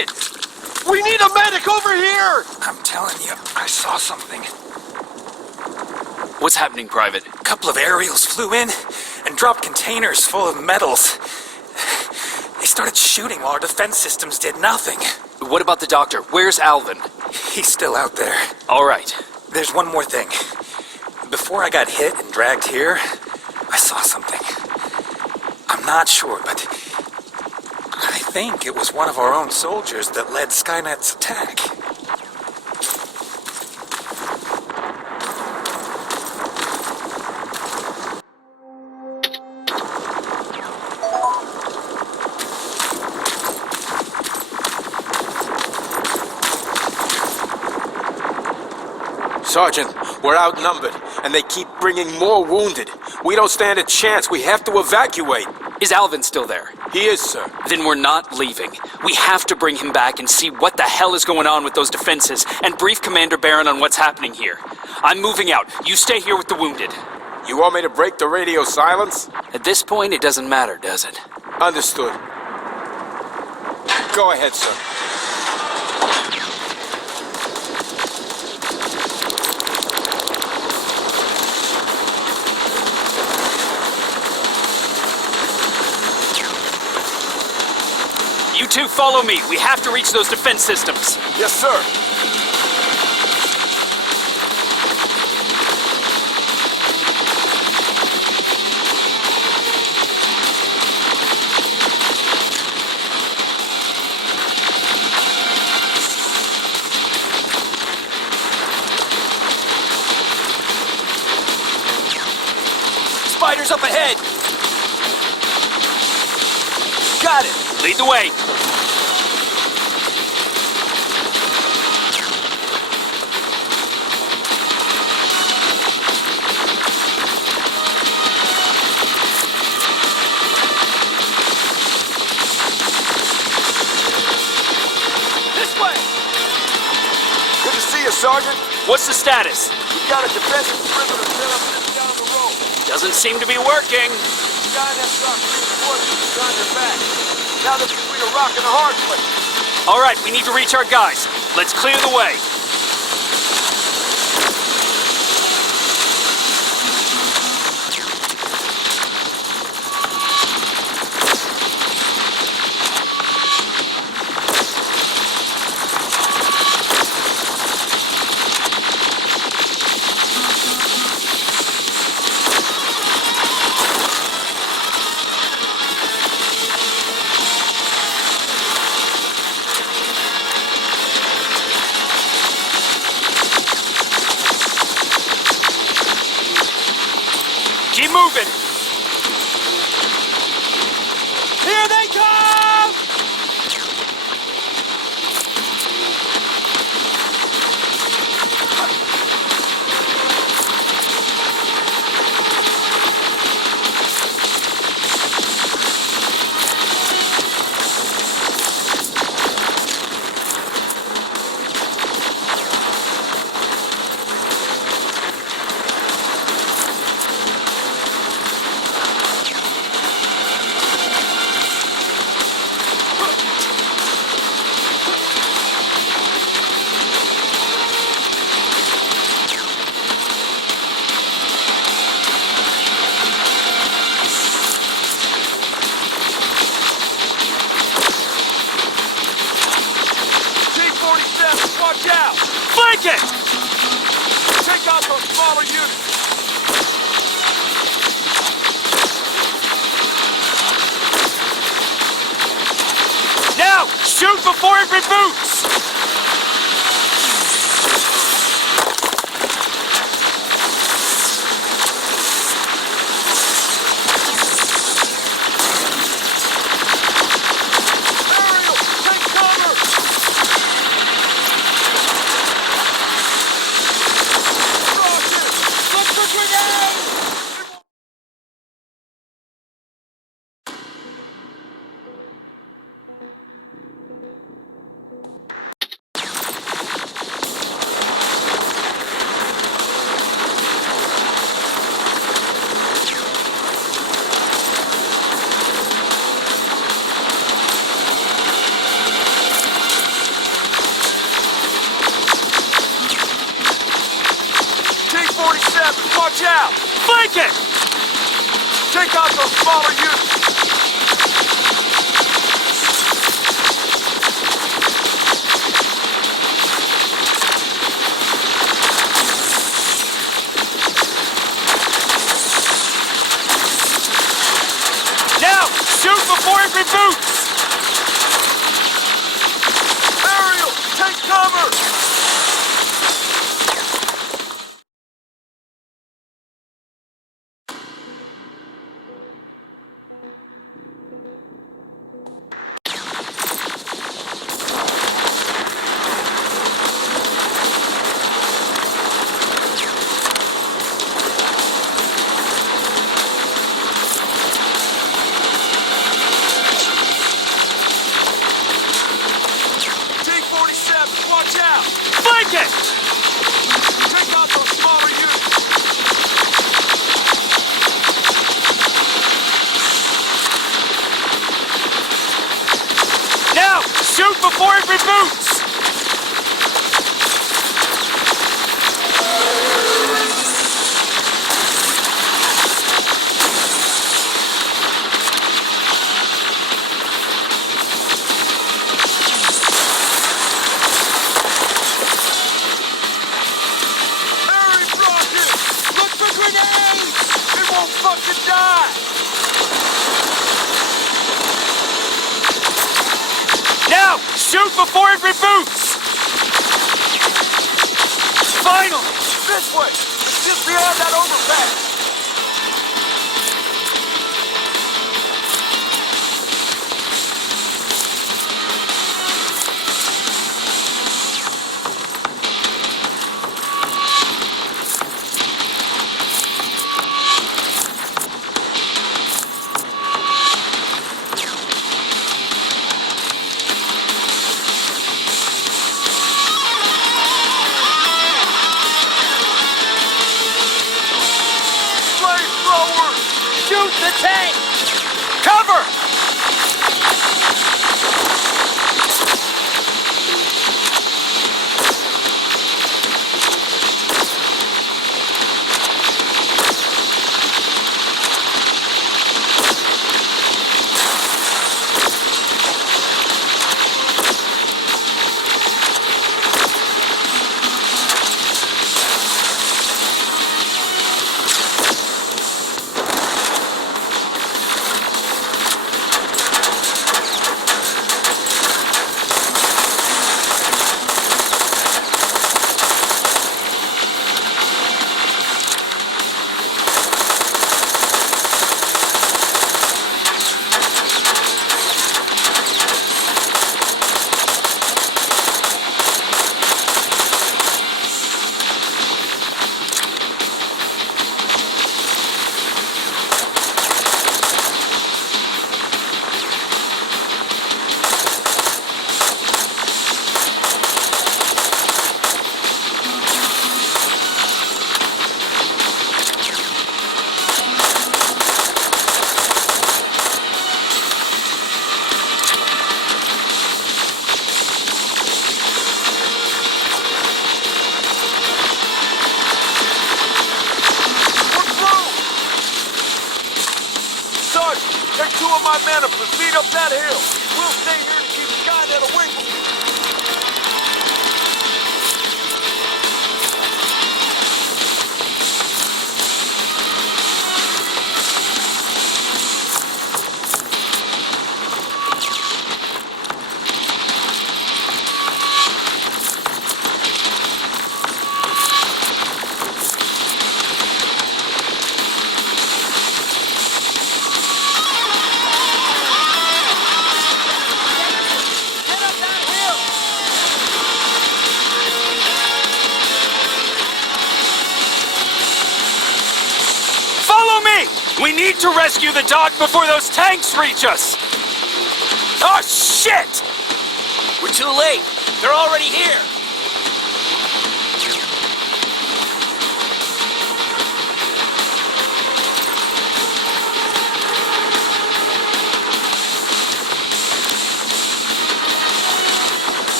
wounded! We need a medic over here! I'm telling you, I saw something. What's happening, Private? A couple of aerials flew in and dropped containers full of metals. They started shooting while our defense systems did nothing. What about the doctor? Where's Alvin? He's still out there. All right. There's one more thing. Before I got hit and dragged here, I saw something. I'm not sure, but I think it was one of our own soldiers that led Skynet's attack. Sergeant, we're outnumbered, and they keep bringing more wounded. We don't stand a chance. We have to evacuate. Is Alvin still there? He is, sir. Then we're not leaving. We have to bring him back and see what the hell is going on with those defenses and brief Commander Barron on what's happening here. I'm moving out. You stay here with the wounded. You want me to break the radio silence? At this point, it doesn't matter, does it? Understood. Go ahead, sir. You two follow me. We have to reach those defense systems. Yes, sir. Spiders up ahead. Got it. Lead the way. This way. Good to see you, Sergeant. What's the status? We've got a defensive perimeter set up just down the road. Doesn't seem to be working. Skynet's got reinforcements on their back. Now they're between a rock and a hard place. All right, we need to reach our guys. Let's clear the way. Keep moving. Here they come! Watch out! Flank it! Take out those smaller units! Now, shoot before it reboots! T-47, watch out! Flank it! Take out those smaller units! Now! Shoot before it reboots! Aerial, take cover! T-47, watch out! Flank it! Take out those smaller units! Now! Shoot before it reboots! Harry Rocket! Look for grenades! It won't fucking die! Now! Shoot before it reboots! Finally! This way! It's just beyond that overpass! Flamethrower! Shoot the tank! Cover! Take two of my men and proceed up that hill. We'll stay here to keep Skynet away from you. We need to rescue the dock before those tanks reach us! Oh, shit! We're too late. They're already here.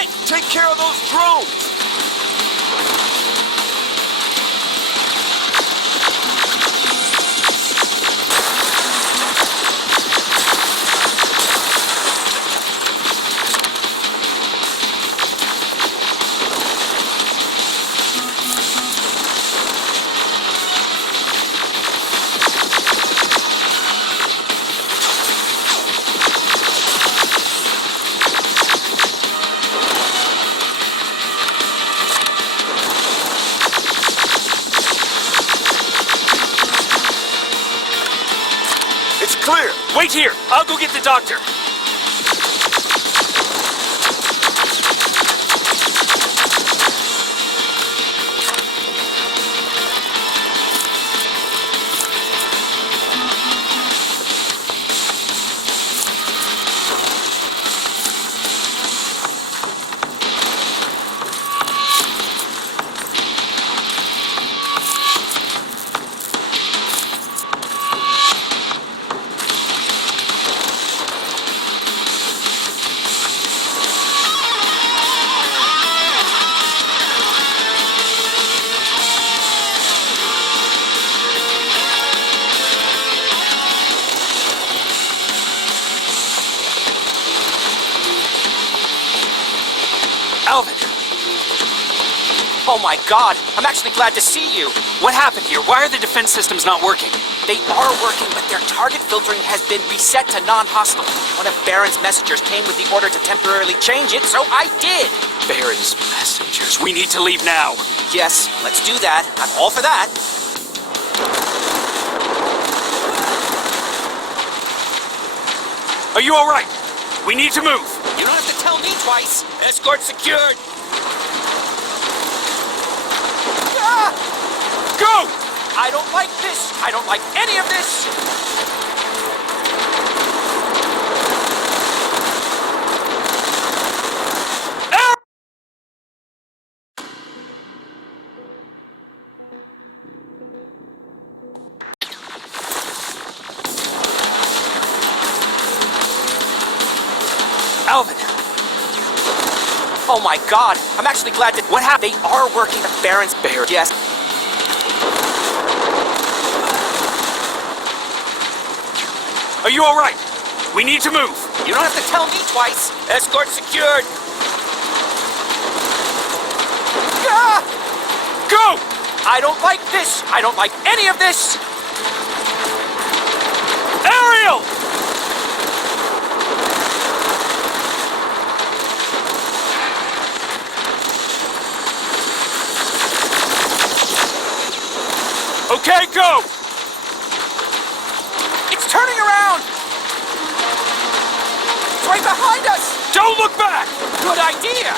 it! Take care of those drones! It's clear! Wait here! I'll go get the doctor! Alvin! Oh my god, I'm actually glad to see you. What happened here? Why are the defense systems not working? They are working, but their target filtering has been reset to non-hostile. One of Baron's messengers came with the order to temporarily change it, so I did. Baron's messengers. We need to leave now. Yes, let's do that. I'm all for that. Are you alright? We need to move. You don't have to tell me twice. Escort secured. Ah! Go! I don't like this. I don't like any of this. Alvin! Oh my god, I'm actually glad that what happened. They are working at Baron's Bear. Yes. Are you alright? We need to move. You don't have to tell me twice. Escort secured. Ah! Go! I don't like this. I don't like any of this. Ariel! Okay, go! It's turning around. It's right behind us. Don't look back! Good idea.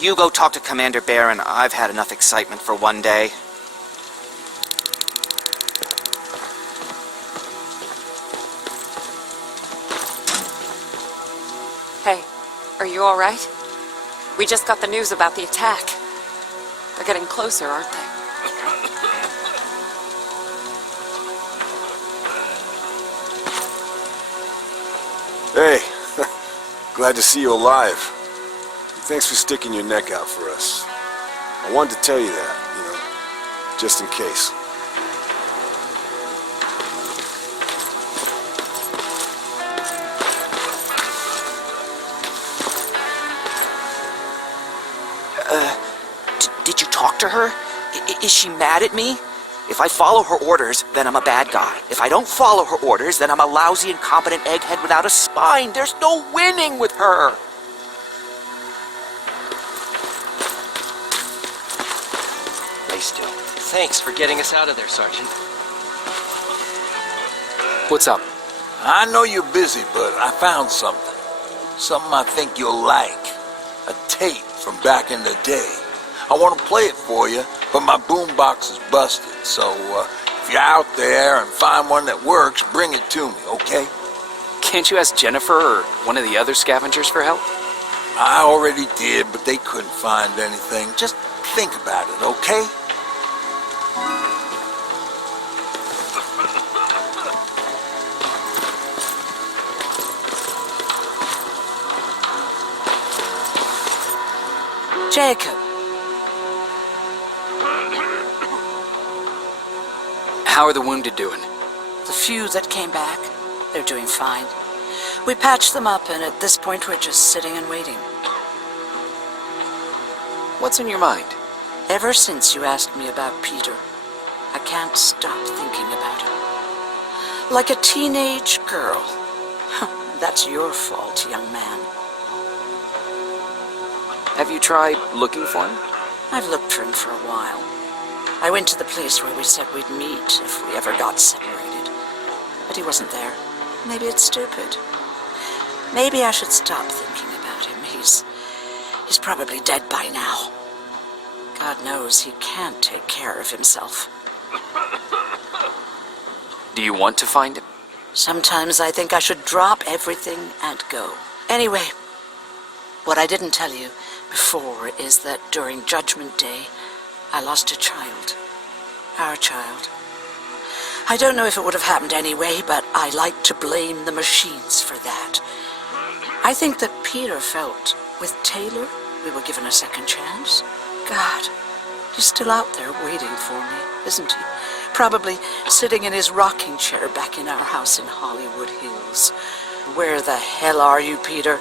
You go talk to Commander Baron. I've had enough excitement for one day. Hey, are you all right? We just got the news about the attack. They're getting closer, aren't they? Hey, glad to see you alive. Thanks for sticking your neck out for us. I wanted to tell you that, just in case. Did you talk to her? Is she mad at me? If I follow her orders, then I'm a bad guy. If I don't follow her orders, then I'm a lousy, incompetent egghead without a spine. There's no winning with her. Lay still. Thanks for getting us out of there, Sergeant. What's up? I know you're busy, but I found something. Something I think you'll like. A tape from back in the day. I want to play it for you, but my boombox is busted. So if you're out there and find one that works, bring it to me, okay? Can't you ask Jennifer or one of the other scavengers for help? I already did, but they couldn't find anything. Just think about it, okay? Jacob, How are the wounded doing? the few that came back, they're doing fine. We patched them up, and at this point we're just sitting and waiting. What's in your mind? Ever since you asked me about Peter, I can't stop thinking about him. Like a teenage girl. That's your fault, young man. Have you tried looking for him? I've looked for him for a while. I went to the place where we said we'd meet if we ever got separated. But he wasn't there. Maybe it's stupid. Maybe I should stop thinking about him. He's probably dead by now. God knows he can't take care of himself. Do you want to find him? Sometimes I think I should drop everything and go. Anyway, what I didn't tell you before is that during Judgment Day, I lost a child. Our child. I don't know if it would have happened anyway, but I like to blame the machines for that. I think that Peter felt with Taylor we were given a second chance. God, he's still out there waiting for me, isn't he? Probably sitting in his rocking chair back in our house in Hollywood Hills. Where the hell are you, Peter?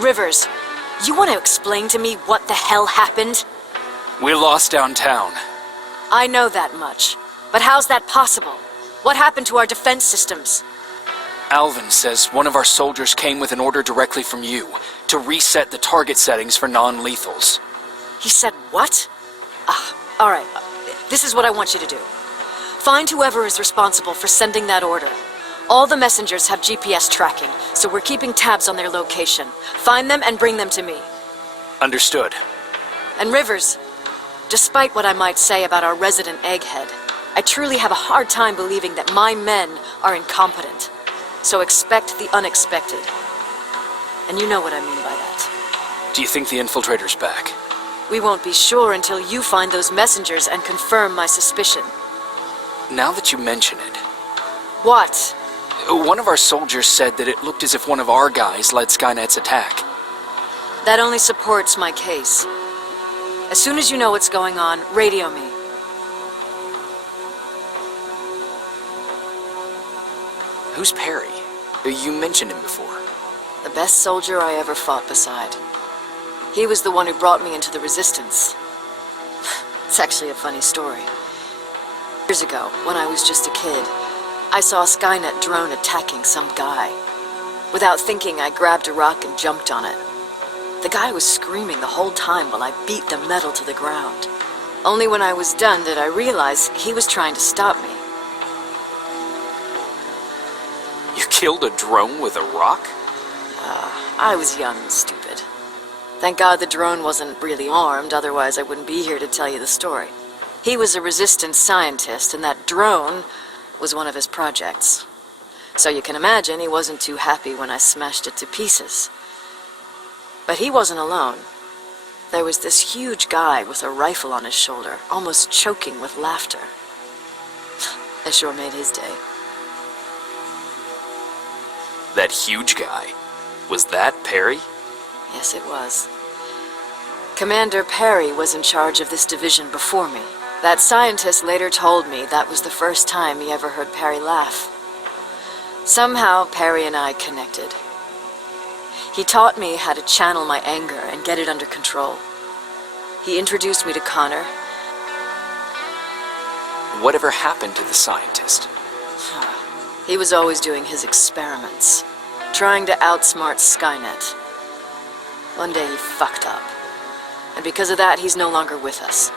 Rivers, you want to explain to me what the hell happened? We lost downtown. I know that much. But how's that possible? What happened to our defense systems? Alvin says one of our soldiers came with an order directly from you to reset the target settings for non-lethals. He said what? All right. This is what I want you to do. Find whoever is responsible for sending that order. All the messengers have GPS tracking, so we're keeping tabs on their location. Find them and bring them to me. Understood. And Rivers, despite what I might say about our resident egghead, I truly have a hard time believing that my men are incompetent. So expect the unexpected. And you know what I mean by that. Do you think the infiltrator's back? We won't be sure until you find those messengers and confirm my suspicion. Now that you mention it, What? one of our soldiers said that it looked as if one of our guys led Skynet's attack. That only supports my case. As soon as you know what's going on, radio me. Who's Perry? You mentioned him before. The best soldier I ever fought beside. He was the one who brought me into the Resistance. It's actually a funny story. Years ago, when I was just a kid, I saw a Skynet drone attacking some guy. Without thinking, I grabbed a rock and jumped on it. The guy was screaming the whole time while I beat the metal to the ground. Only when I was done did I realize he was trying to stop me. You killed a drone with a rock? I was young and stupid. Thank God the drone wasn't really armed, otherwise I wouldn't be here to tell you the story. He was a Resistance scientist, and that drone was one of his projects. So you can imagine he wasn't too happy when I smashed it to pieces. But he wasn't alone. There was this huge guy with a rifle on his shoulder, almost choking with laughter. I sure made his day. That huge guy. Was that Perry? Yes, it was. Commander Perry was in charge of this division before me. That scientist later told me that was the first time he ever heard Perry laugh. Somehow, Perry and I connected. He taught me how to channel my anger and get it under control. He introduced me to Connor. Whatever happened to the scientist? He was always doing his experiments, trying to outsmart Skynet. One day he fucked up. And because of that, he's no longer with us.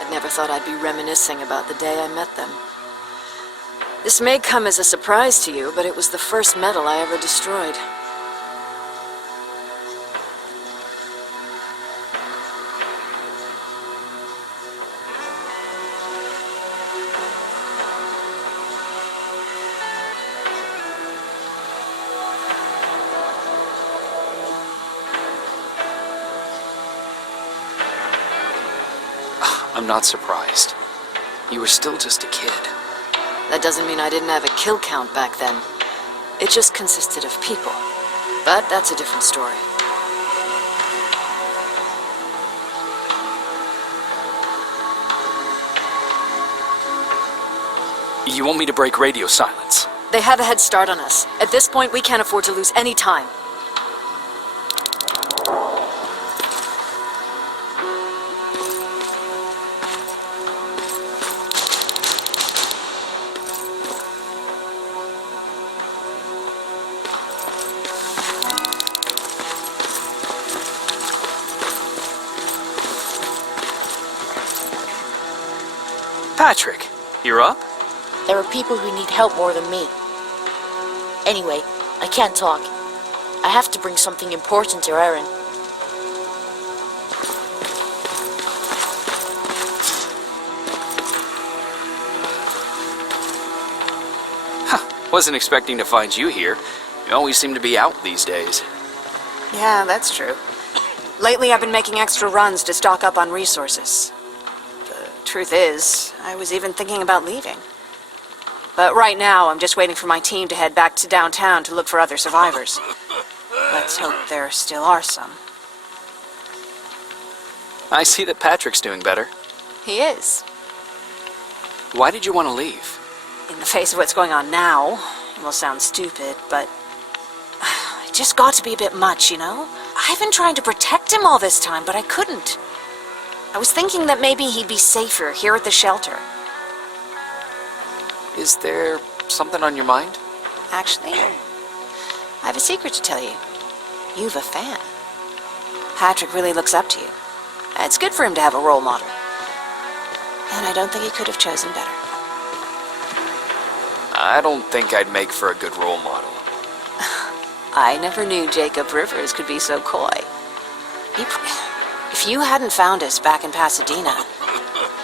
I'd never thought I'd be reminiscing about the day I met them. This may come as a surprise to you, but it was the first metal I ever destroyed. I'm not surprised. You were still just a kid. That doesn't mean I didn't have a kill count back then. It just consisted of people. But that's a different story. You want me to break radio silence? They have a head start on us. At this point, we can't afford to lose any time. Patrick, you're up? There are people who need help more than me. Anyway, I can't talk. I have to bring something important to Erin. Wasn't expecting to find you here. You always seem to be out these days. Yeah, that's true. Lately I've been making extra runs to stock up on resources. The truth is, I was even thinking about leaving. But right now, I'm just waiting for my team to head back to downtown to look for other survivors. Let's hope there still are some. I see that Patrick's doing better. He is. Why did you want to leave? In the face of what's going on now, it will sound stupid, but it just got to be a bit much, you know? I've been trying to protect him all this time, but I couldn't. I was thinking that maybe he'd be safer here at the shelter. Is there something on your mind? Actually, I have a secret to tell you. You've a fan. Patrick really looks up to you. It's good for him to have a role model. And I don't think he could have chosen better. I don't think I'd make for a good role model. I never knew Jacob Rivers could be so coy. If you hadn't found us back in Pasadena,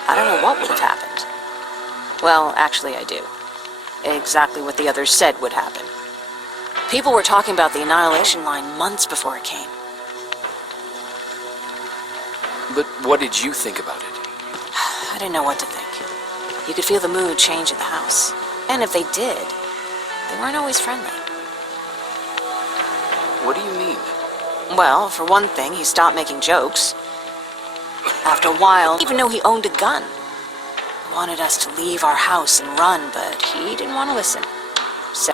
I don't know what would have happened. Well, actually I do. Exactly what the others said would happen. People were talking about the Annihilation Line months before it came. But what did you think about it? I didn't know what to think. You could feel the mood change at the house. And if they did, they weren't always friendly. What do you mean? Well, for one thing, he stopped making jokes. After a while, even though he owned a gun. He wanted us to leave our house and run, but he didn't want to listen. So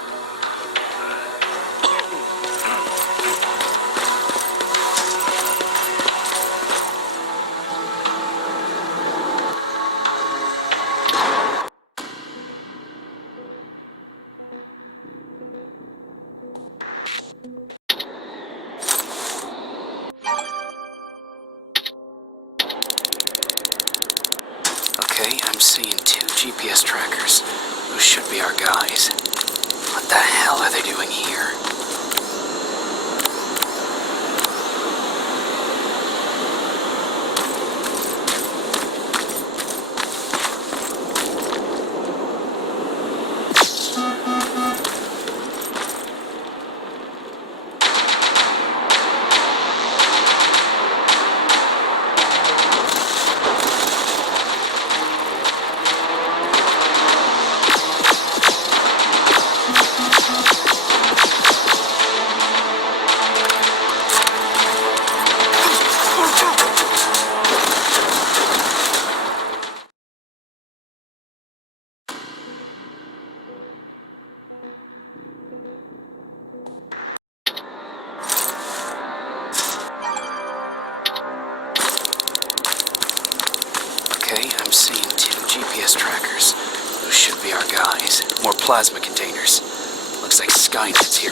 Okay, I'm seeing 2 GPS trackers. Those should be our guys. What the hell are they doing here? Okay, I'm seeing 2 GPS trackers. Those should be our guys. More plasma containers. Looks like Skynet's here.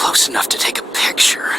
close enough to take a picture.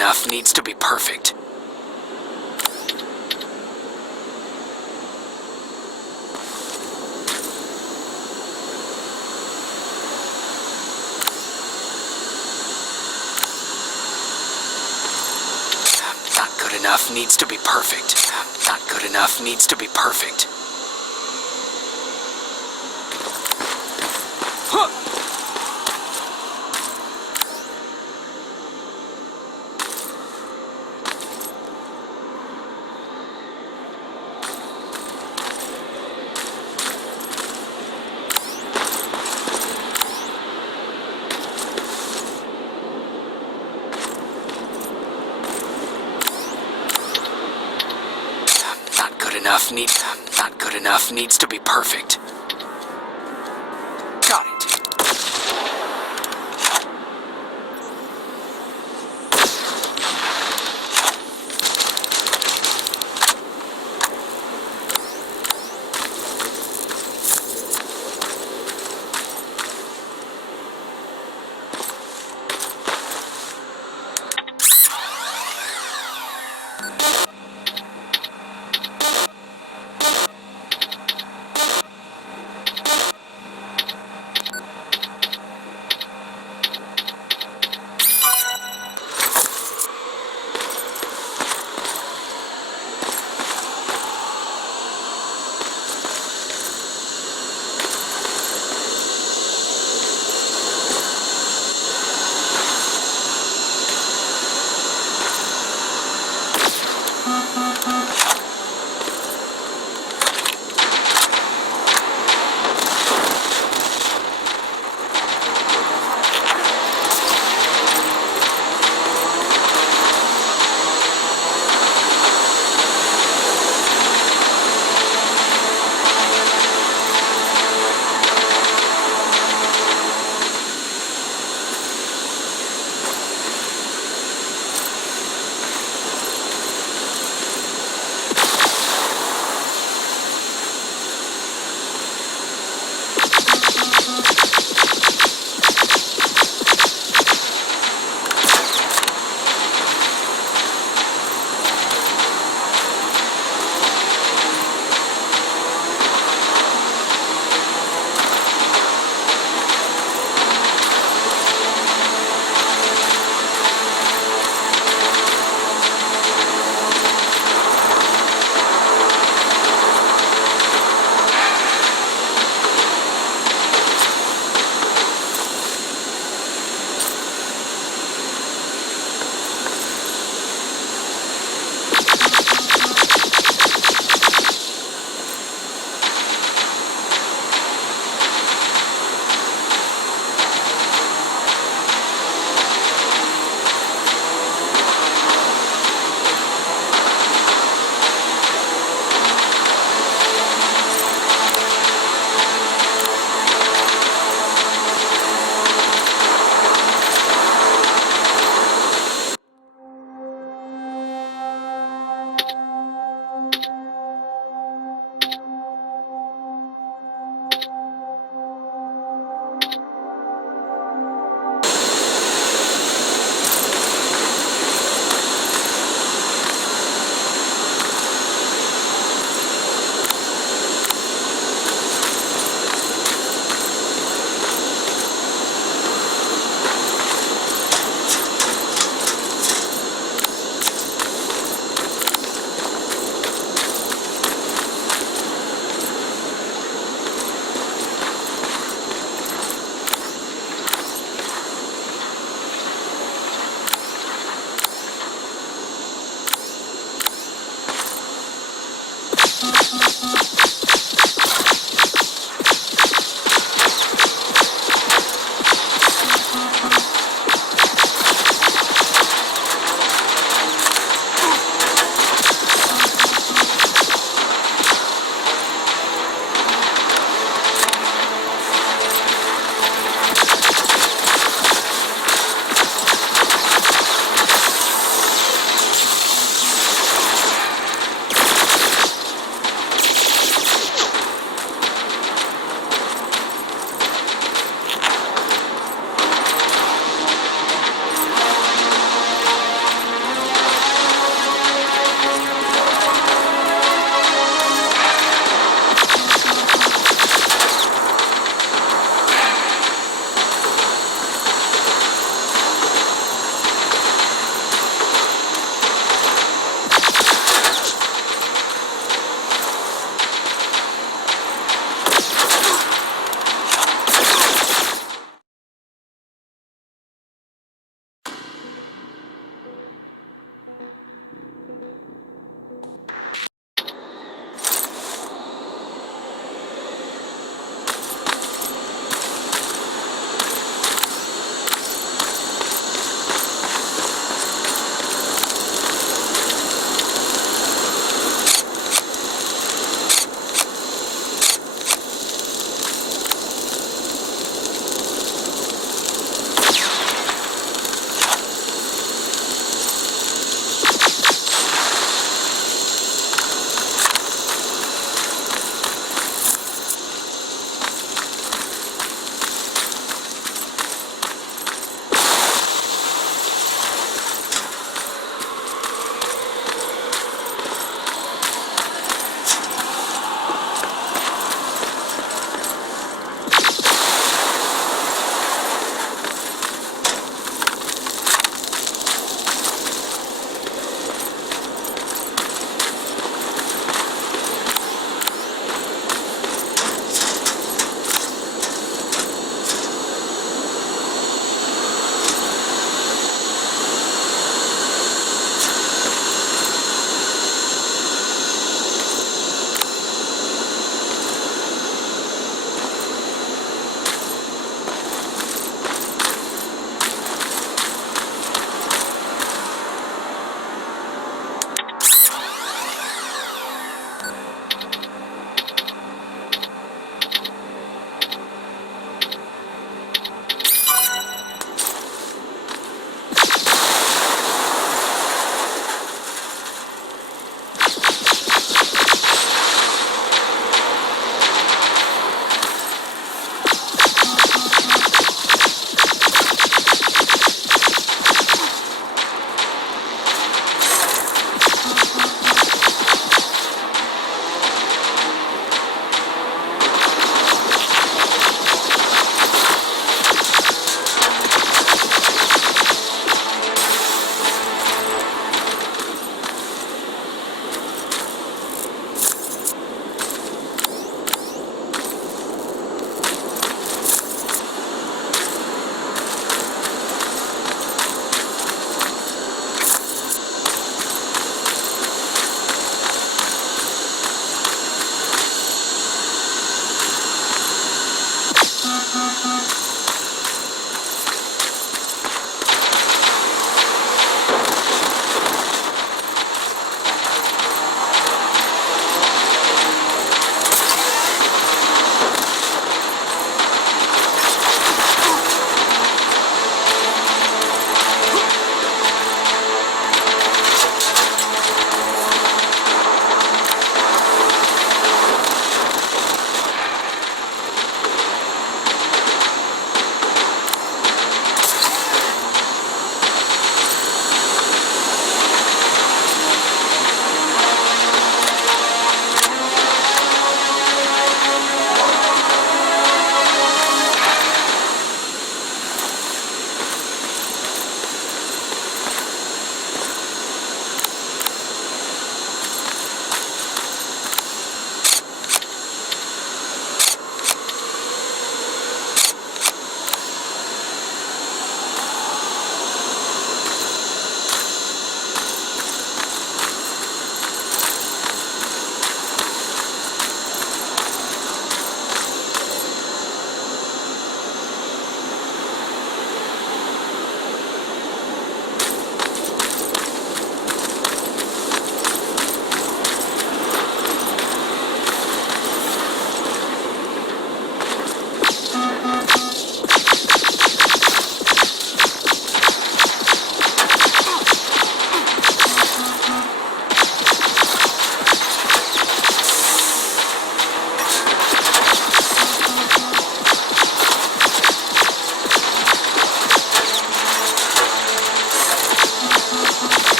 enough needs to be perfect. enough needs to be perfect. Not good enough needs to be perfect. Not good enough needs to be perfect. Got it.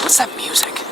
What's that music?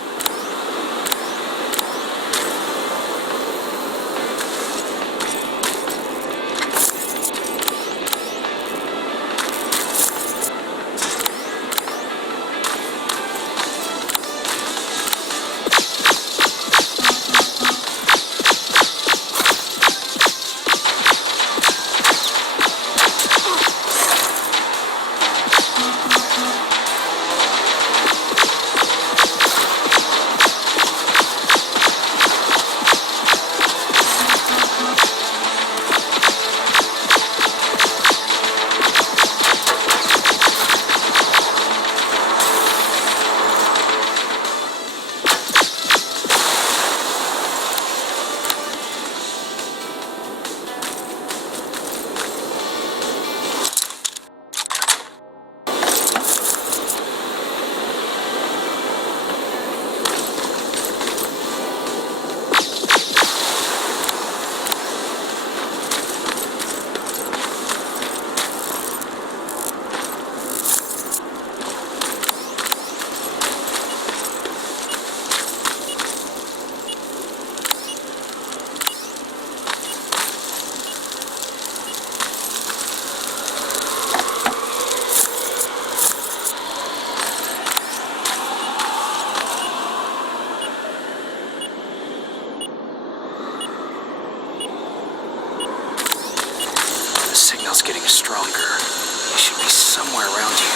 The signal's getting stronger. It should be somewhere around here.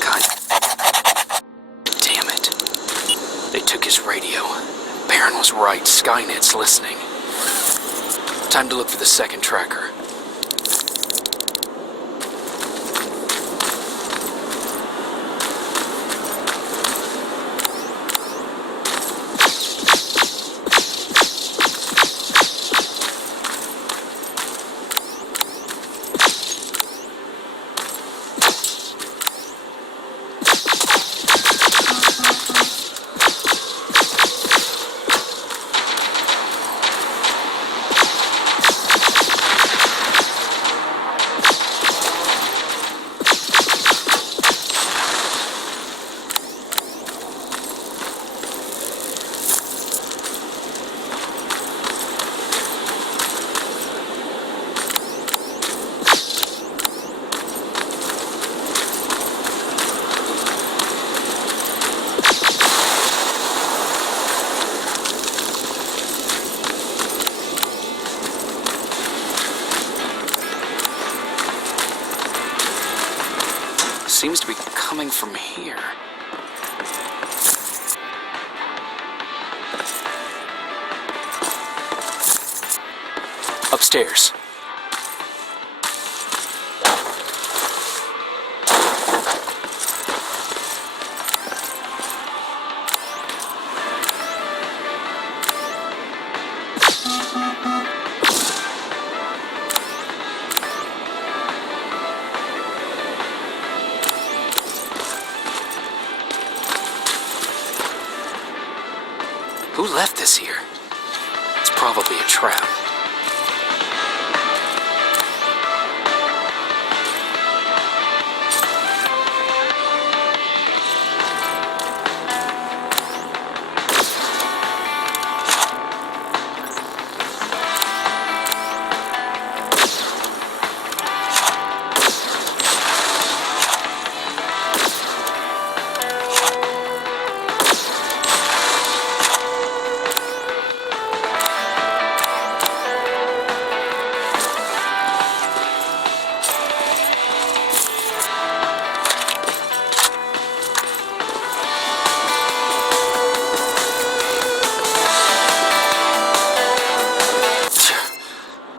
God damn it. They took his radio. Baron was right. Skynet's listening. Time to look for the second tracker. Seems to be coming from here. Upstairs. Who left this here? It's probably a trap.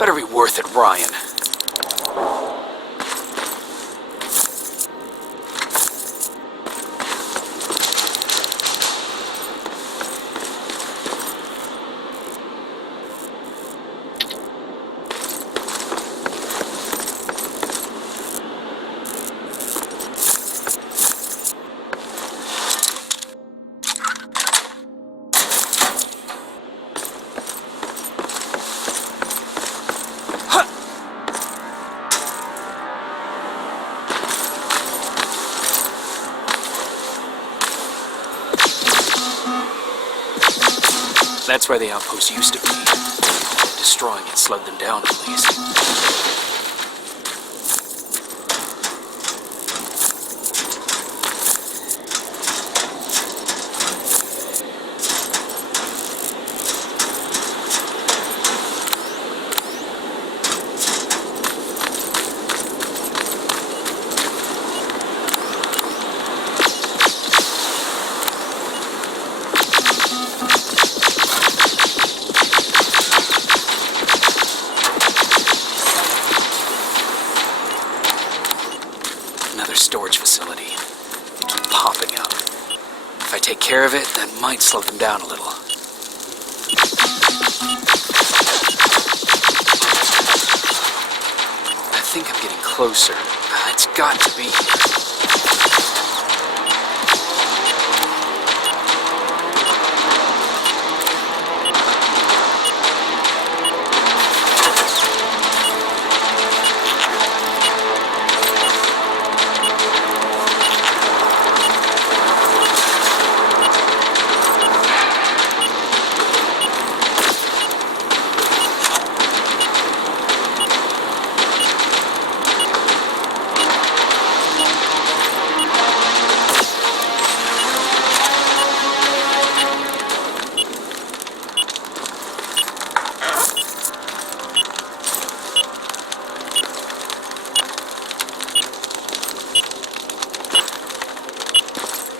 Better be worth it, Ryan. That's where the outpost used to be. Destroying it slowed them down, at least. Another storage facility. Keep popping up. If I take care of it, that might slow them down a little. I think I'm getting closer. It's got to be.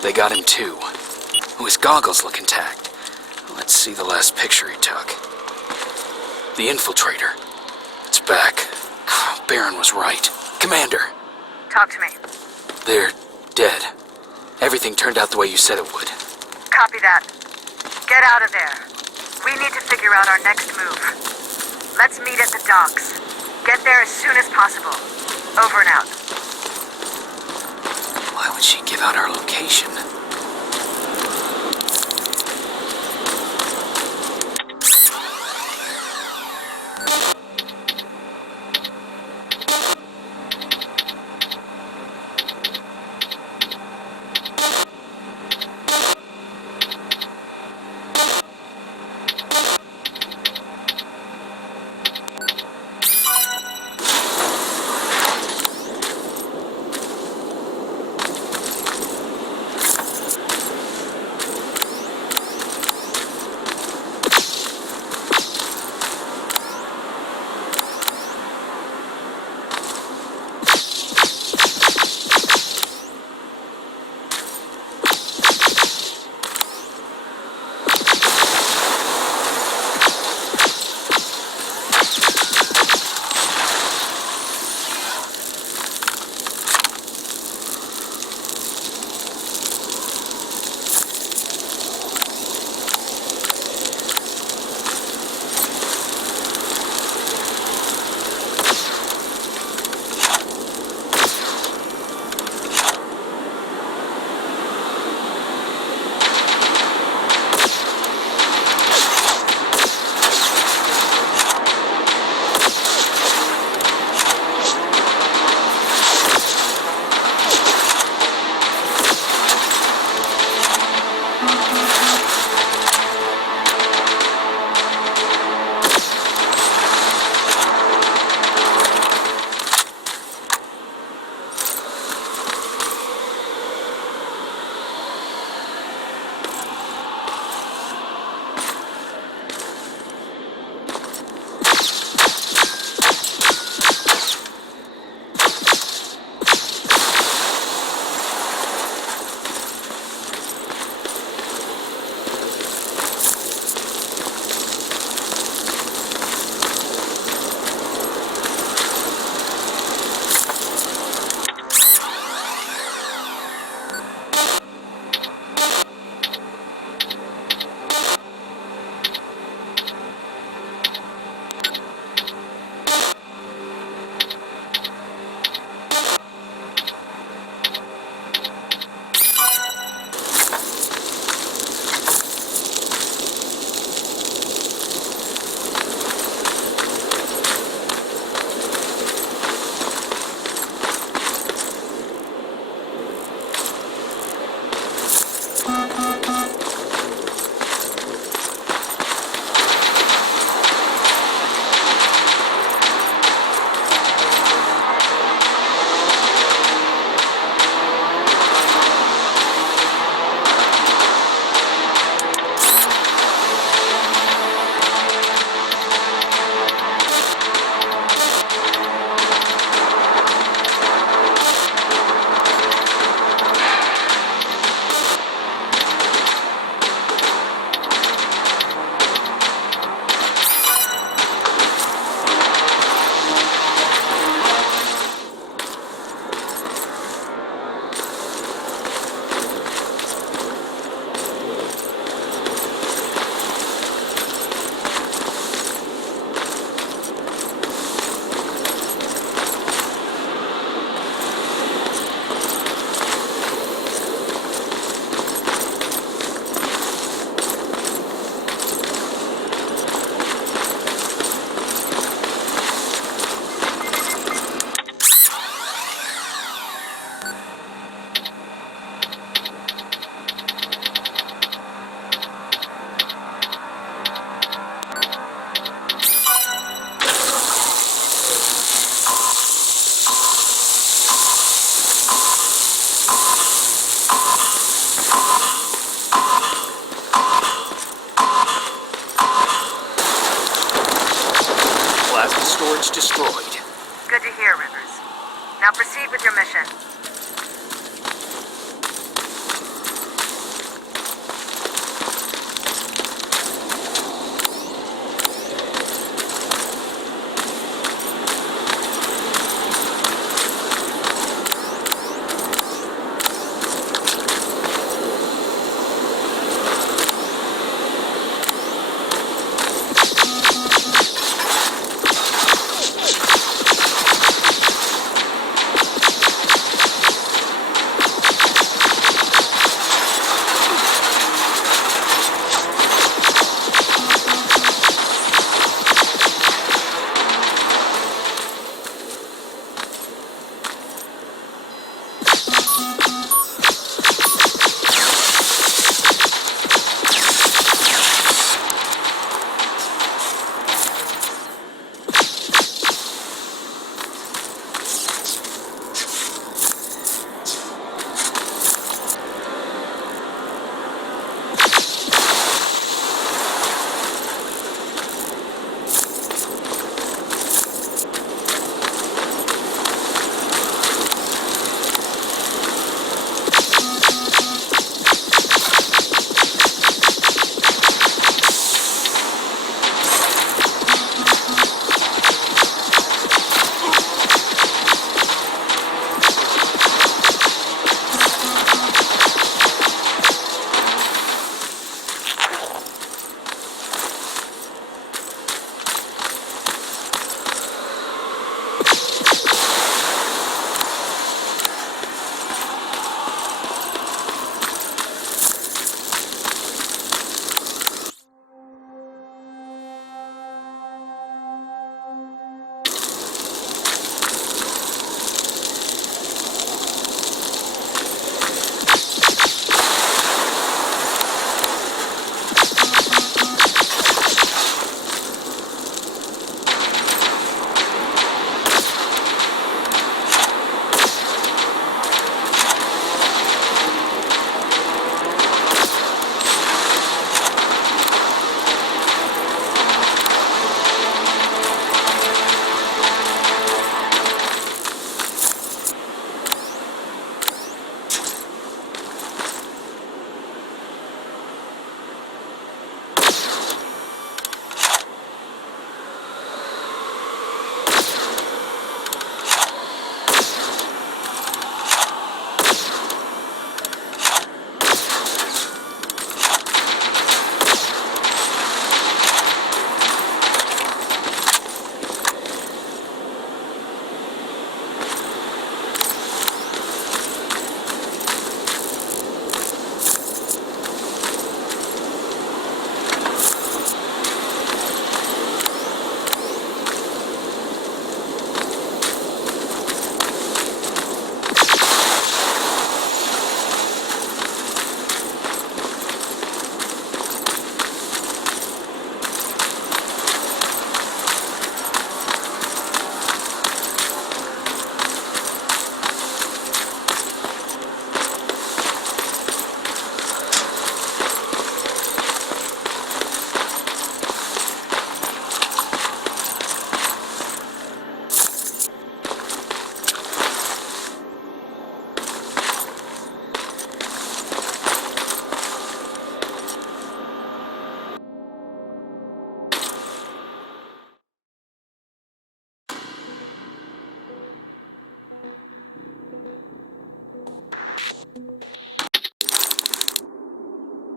They got him too. Oh, his goggles look intact. Let's see the last picture he took. The infiltrator. It's back. Baron was right. Commander. Talk to me. They're dead. Everything turned out the way you said it would. Copy that. Get out of there. We need to figure out our next move. Let's meet at the docks. Get there as soon as possible. Over and out. Why would she give out our location? storage destroyed. Good to hear, Rivers. Now proceed with your mission.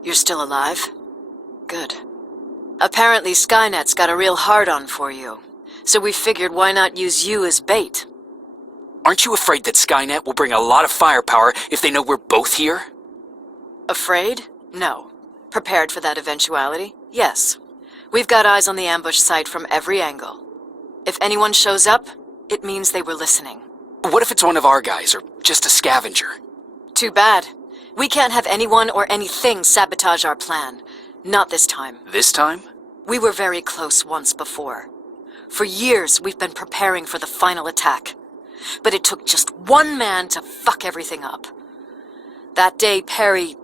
You're still alive? Good. Apparently Skynet's got a real hard-on for you, so we figured why not use you as bait? Aren't you afraid that Skynet will bring a lot of firepower if they know we're both here? Afraid? No. Prepared for that eventuality? Yes. We've got eyes on the ambush site from every angle. If anyone shows up, it means they were listening. What if it's one of our guys, or just a scavenger? Too bad. We can't have anyone or anything sabotage our plan. Not this time. This time? We were very close once before. For years, we've been preparing for the final attack. But it took just one man to fuck everything up. That day, Perry,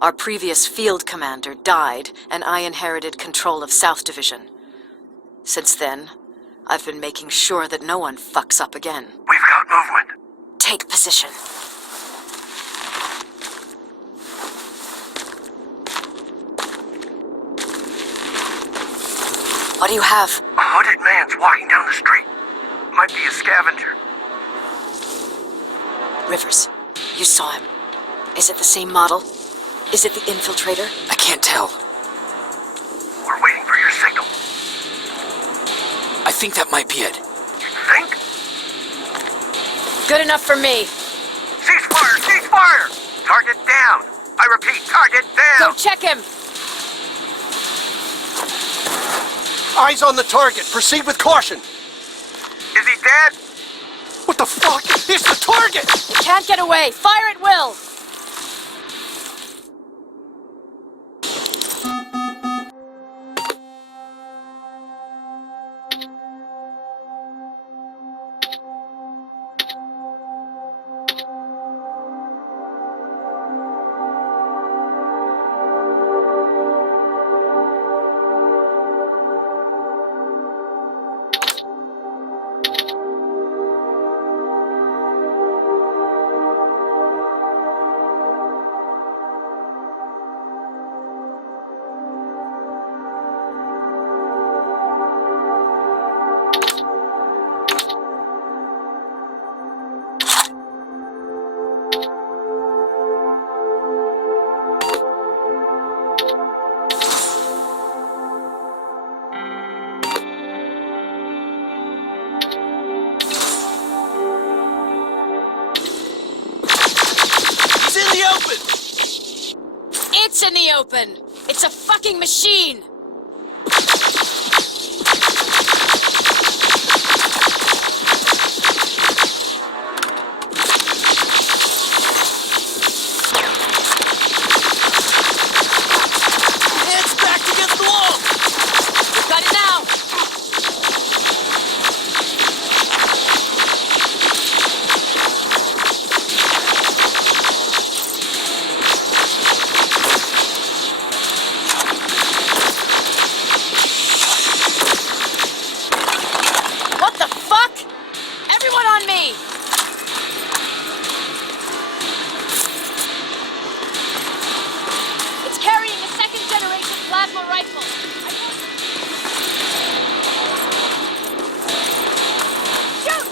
our previous field commander, died, and I inherited control of South Division. Since then, I've been making sure that no one fucks up again. We've got movement. Take position. What do you have? A hooded man's walking down the street. Might be a scavenger. Rivers, you saw him. Is it the same model? Is it the infiltrator? I can't tell. We're waiting for your signal. I think that might be it. You think? Good enough for me. Cease fire! Cease fire! Target down! I repeat, target down! Go check him! Eyes on the target. Proceed with caution. Is he dead? What the fuck? It's the target! You can't get away. Fire at will! It's in the open! It's a fucking machine! It's backed against the wall! We've got it now! What the fuck? Everyone on me! It's carrying a second-generation plasma rifle. Shoot!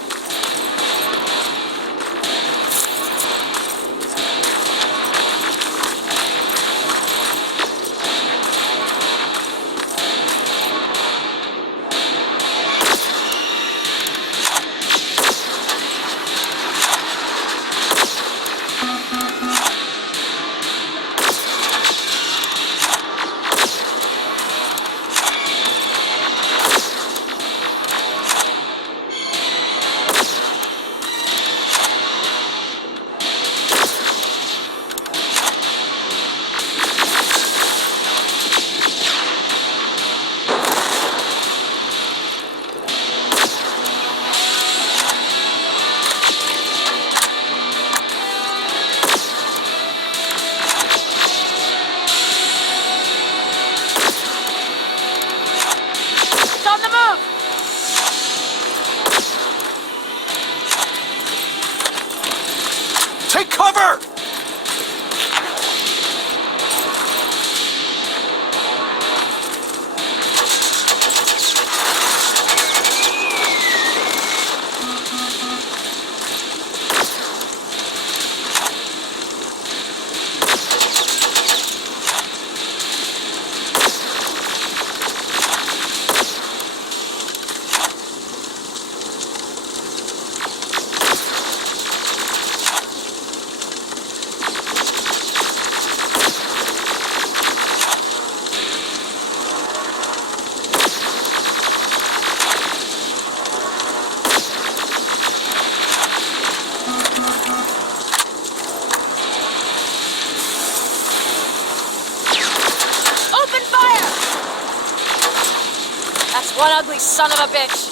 It's on the move! Take cover! Open fire! That's one ugly son of a bitch.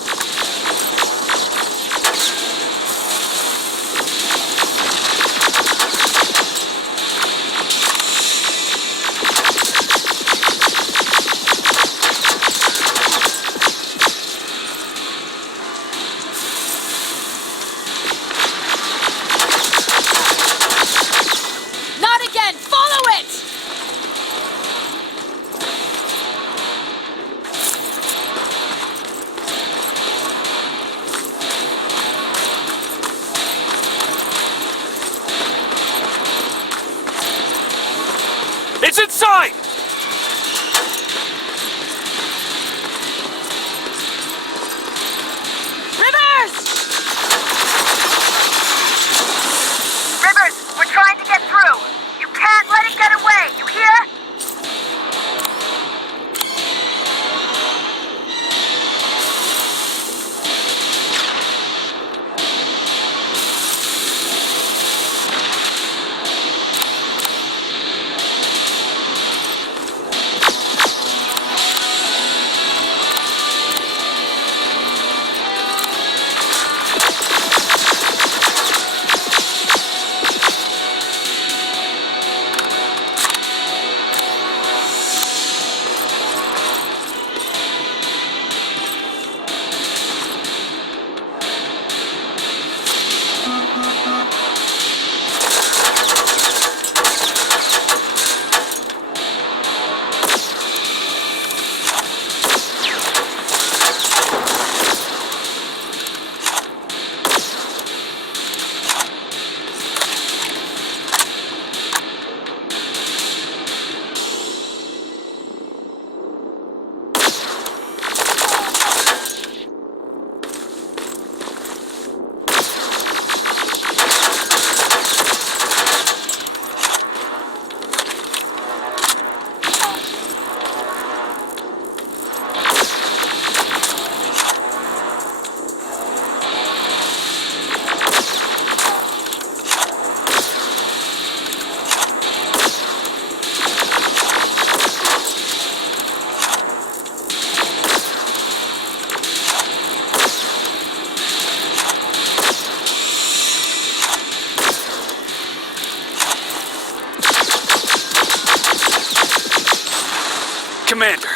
Commander.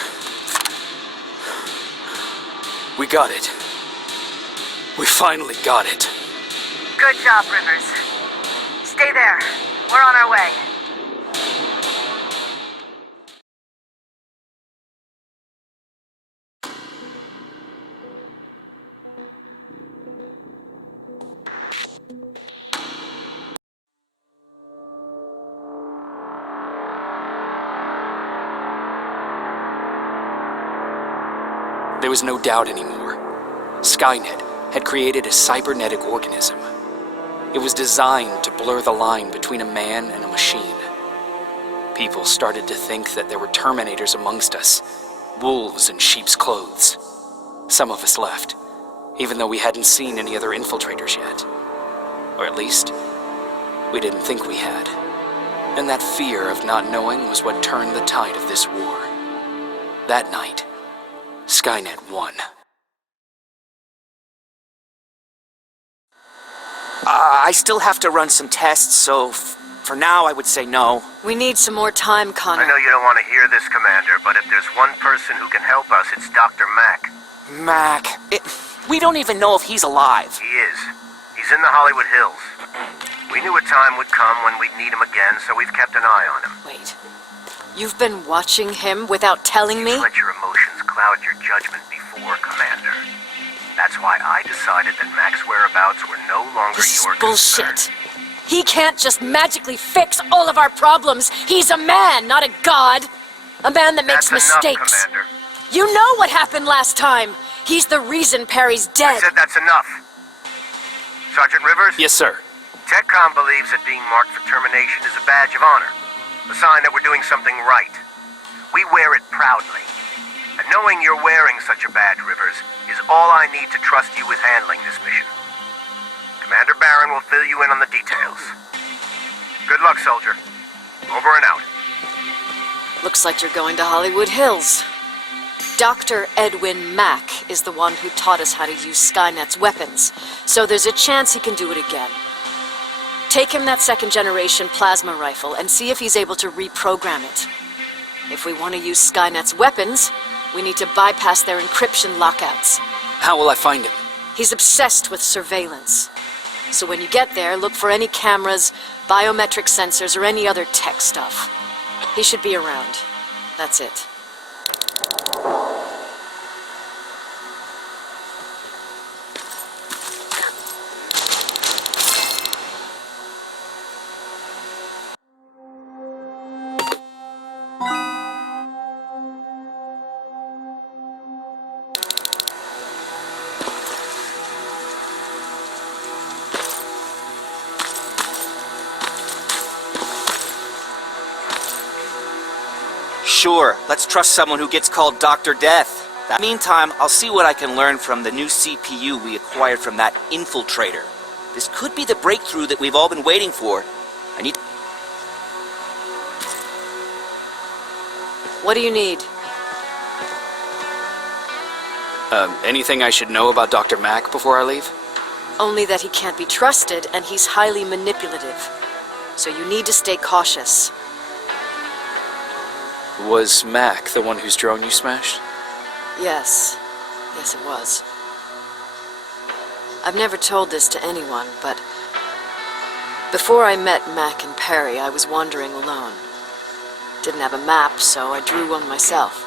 We got it. We finally got it. Good job, Rivers. Stay there. We're on our way. There was no doubt anymore. Skynet had created a cybernetic organism. It was designed to blur the line between a man and a machine. People started to think that there were Terminators amongst us, wolves in sheep's clothes. Some of us left, even though we hadn't seen any other infiltrators yet. Or at least, we didn't think we had. And that fear of not knowing was what turned the tide of this war. That night, Skynet won. I still have to run some tests, so for now I would say no. We need some more time, Connor. I know you don't want to hear this, Commander, but if there's one person who can help us, it's Dr. Mack. Mac, we don't even know if he's alive. He is. He's in the Hollywood Hills. We knew a time would come when we'd need him again, so we've kept an eye on him. Wait. You've been watching him without telling me? You let your emotions cloud your judgment before, Commander. That's why I decided that Mack's whereabouts were no longer This is your bullshit. concern. He can't just magically fix all of our problems. He's a man, not a god. A man that makes That's mistakes. enough, Commander. You know what happened last time. He's the reason Perry's I dead. said that's enough. Sergeant Rivers? Yes, sir. TechCom believes that being marked for termination is a badge of honor, a sign that we're doing something right. We wear it proudly. And knowing you're wearing such a badge, Rivers, is all I need to trust you with handling this mission. Commander Barron will fill you in on the details. Good luck, soldier. Over and out. Looks like you're going to Hollywood Hills. Dr. Edwin Mack is the one who taught us how to use Skynet's weapons, so there's a chance he can do it again. Take him that second-generation plasma rifle and see if he's able to reprogram it. If we want to use Skynet's weapons, we need to bypass their encryption lockouts. How will I find him? He's obsessed with surveillance. So when you get there, look for any cameras, biometric sensors, or any other tech stuff. He should be around. That's it. Sure, let's trust someone who gets called Dr. Death. In the meantime, I'll see what I can learn from the new CPU we acquired from that infiltrator. This could be the breakthrough that we've all been waiting for. I need... What do you need? Anything I should know about Dr. Mack before I leave? Only that he can't be trusted and he's highly manipulative. So you need to stay cautious. Was Mack the one whose drone you smashed? Yes. Yes, it was. I've never told this to anyone, but before I met Mack and Perry, I was wandering alone. Didn't have a map, so I drew one myself.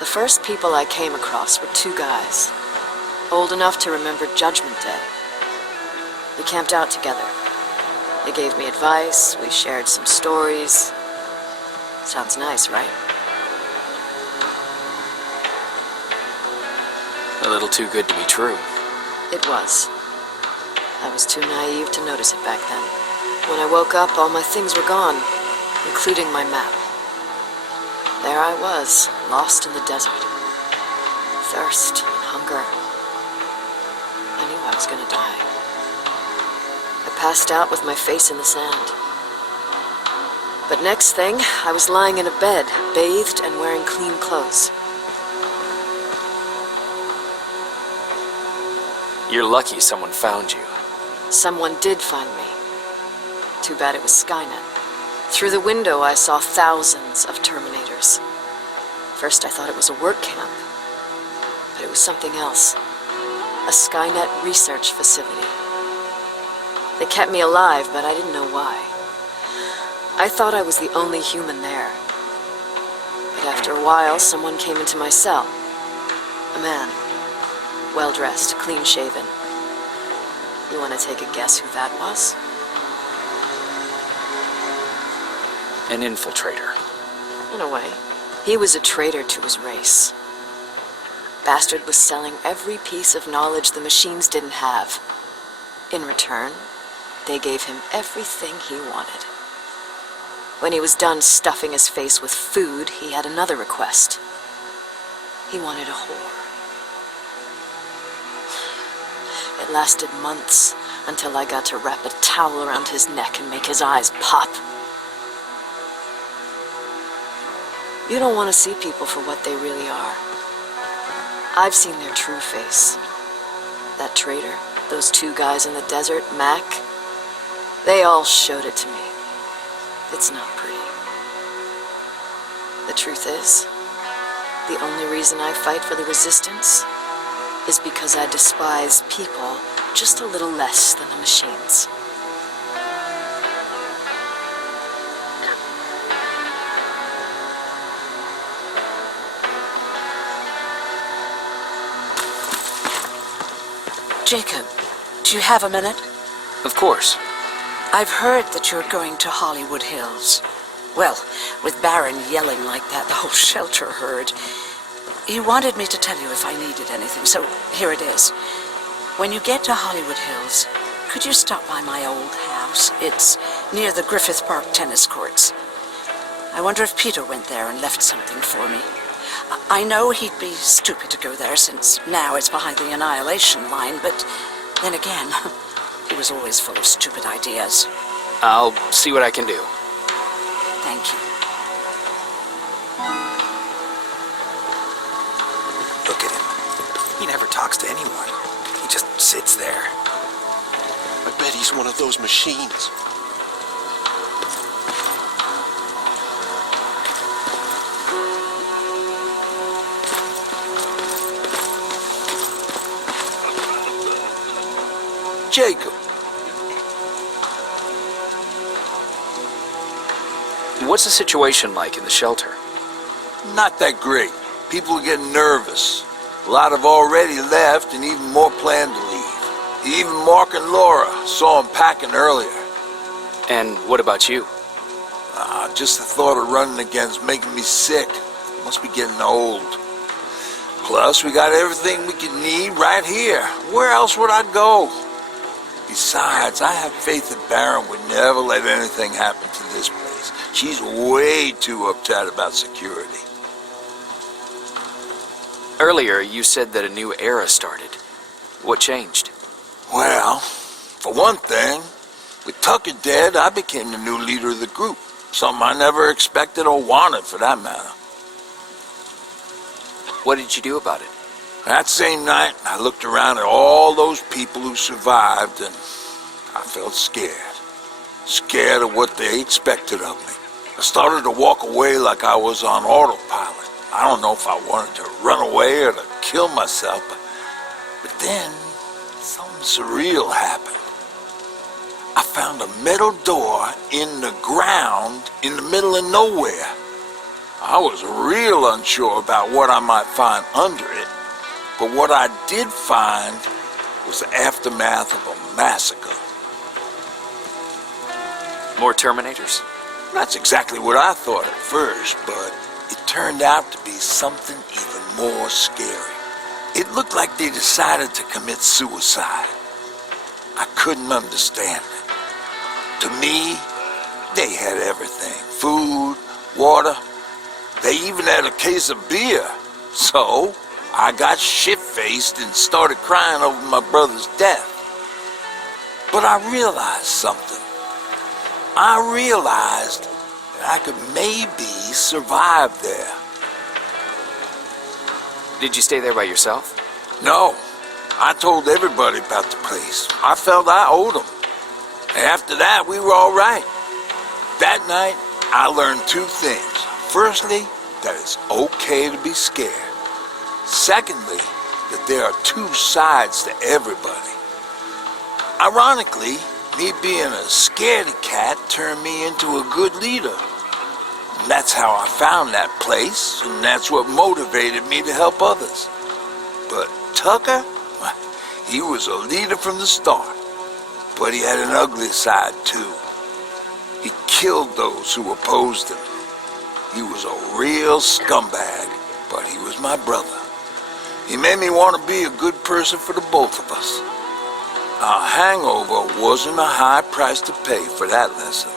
The first people I came across were two guys, old enough to remember Judgment Day. We camped out together. They gave me advice, we shared some stories. Sounds nice, right? A little too good to be true. It was. I was too naive to notice it back then. When I woke up, all my things were gone, including my map. There I was, lost in the desert. Thirst and hunger. I knew I was gonna die. I passed out with my face in the sand. But next thing, I was lying in a bed, bathed and wearing clean clothes. You're lucky someone found you. Someone did find me. Too bad it was Skynet. Through the window, I saw thousands of Terminators. First I thought it was a work camp, but it was something else. A Skynet research facility. They kept me alive, but I didn't know why. I thought I was the only human there. But after a while, someone came into my cell. A man. Well-dressed, clean-shaven. You want to take a guess who that was? An infiltrator. In a way. He was a traitor to his race. Bastard was selling every piece of knowledge the machines didn't have. In return, they gave him everything he wanted. When he was done stuffing his face with food, he had another request. He wanted a whore. It lasted months, until I got to wrap a towel around his neck and make his eyes pop. You don't want to see people for what they really are. I've seen their true face. That traitor, those two guys in the desert, Mac, they all showed it to me. It's not pretty. The truth is, the only reason I fight for the Resistance is because I despise people just a little less than the machines. Jacob, do you have a minute? Of course. I've heard that you're going to Hollywood Hills. Well, with Baron yelling like that, the whole shelter heard. He wanted me to tell you if I needed anything, so here it is. When you get to Hollywood Hills, could you stop by my old house? It's near the Griffith Park tennis courts. I wonder if Peter went there and left something for me. I know he'd be stupid to go there, since now it's behind the Annihilation Line, but then again, he was always full of stupid ideas. I'll see what I can do. Thank you. Look at him. He never talks to anyone. He just sits there. I bet he's one of those machines. Jacob, What's the situation like in the shelter? not that great. People are getting nervous. A lot have already left, and even more plan to leave. Even Mark and Laura saw them packing earlier. And what about you? Just the thought of running again's making me sick. Must be getting old. Plus, we got everything we could need right here. Where else would I go? Besides, I have faith that Baron would never let anything happen to this place. She's way too uptight about security. Earlier, you said that a new era started. What changed? Well, for one thing, with Tucker dead, I became the new leader of the group. Something I never expected or wanted, for that matter. What did you do about it? That same night, I looked around at all those people who survived, and I felt scared. Scared of what they expected of me. I started to walk away like I was on autopilot. I don't know if I wanted to run away or to kill myself, but then something surreal happened. I found a metal door in the ground in the middle of nowhere. I was real unsure about what I might find under it, but what I did find was the aftermath of a massacre. More Terminators? That's exactly what I thought at first, but it turned out to be something even more scary. It looked like they decided to commit suicide. I couldn't understand it. To me, they had everything. Food, water. They even had a case of beer. So, I got shit-faced and started crying over my brother's death. But I realized something. I realized that I could maybe survive there. Did you stay there by yourself? No, I told everybody about the place. I felt I owed them. After that, we were all right. That night, I learned two things. Firstly, that it's okay to be scared. Secondly, that there are two sides to everybody. Ironically, me being a scaredy cat turned me into a good leader. And that's how I found that place, and that's what motivated me to help others. But Tucker, he was a leader from the start, but he had an ugly side too. He killed those who opposed him. He was a real scumbag, but he was my brother. He made me want to be a good person for the both of us. Our hangover wasn't a high price to pay for that lesson.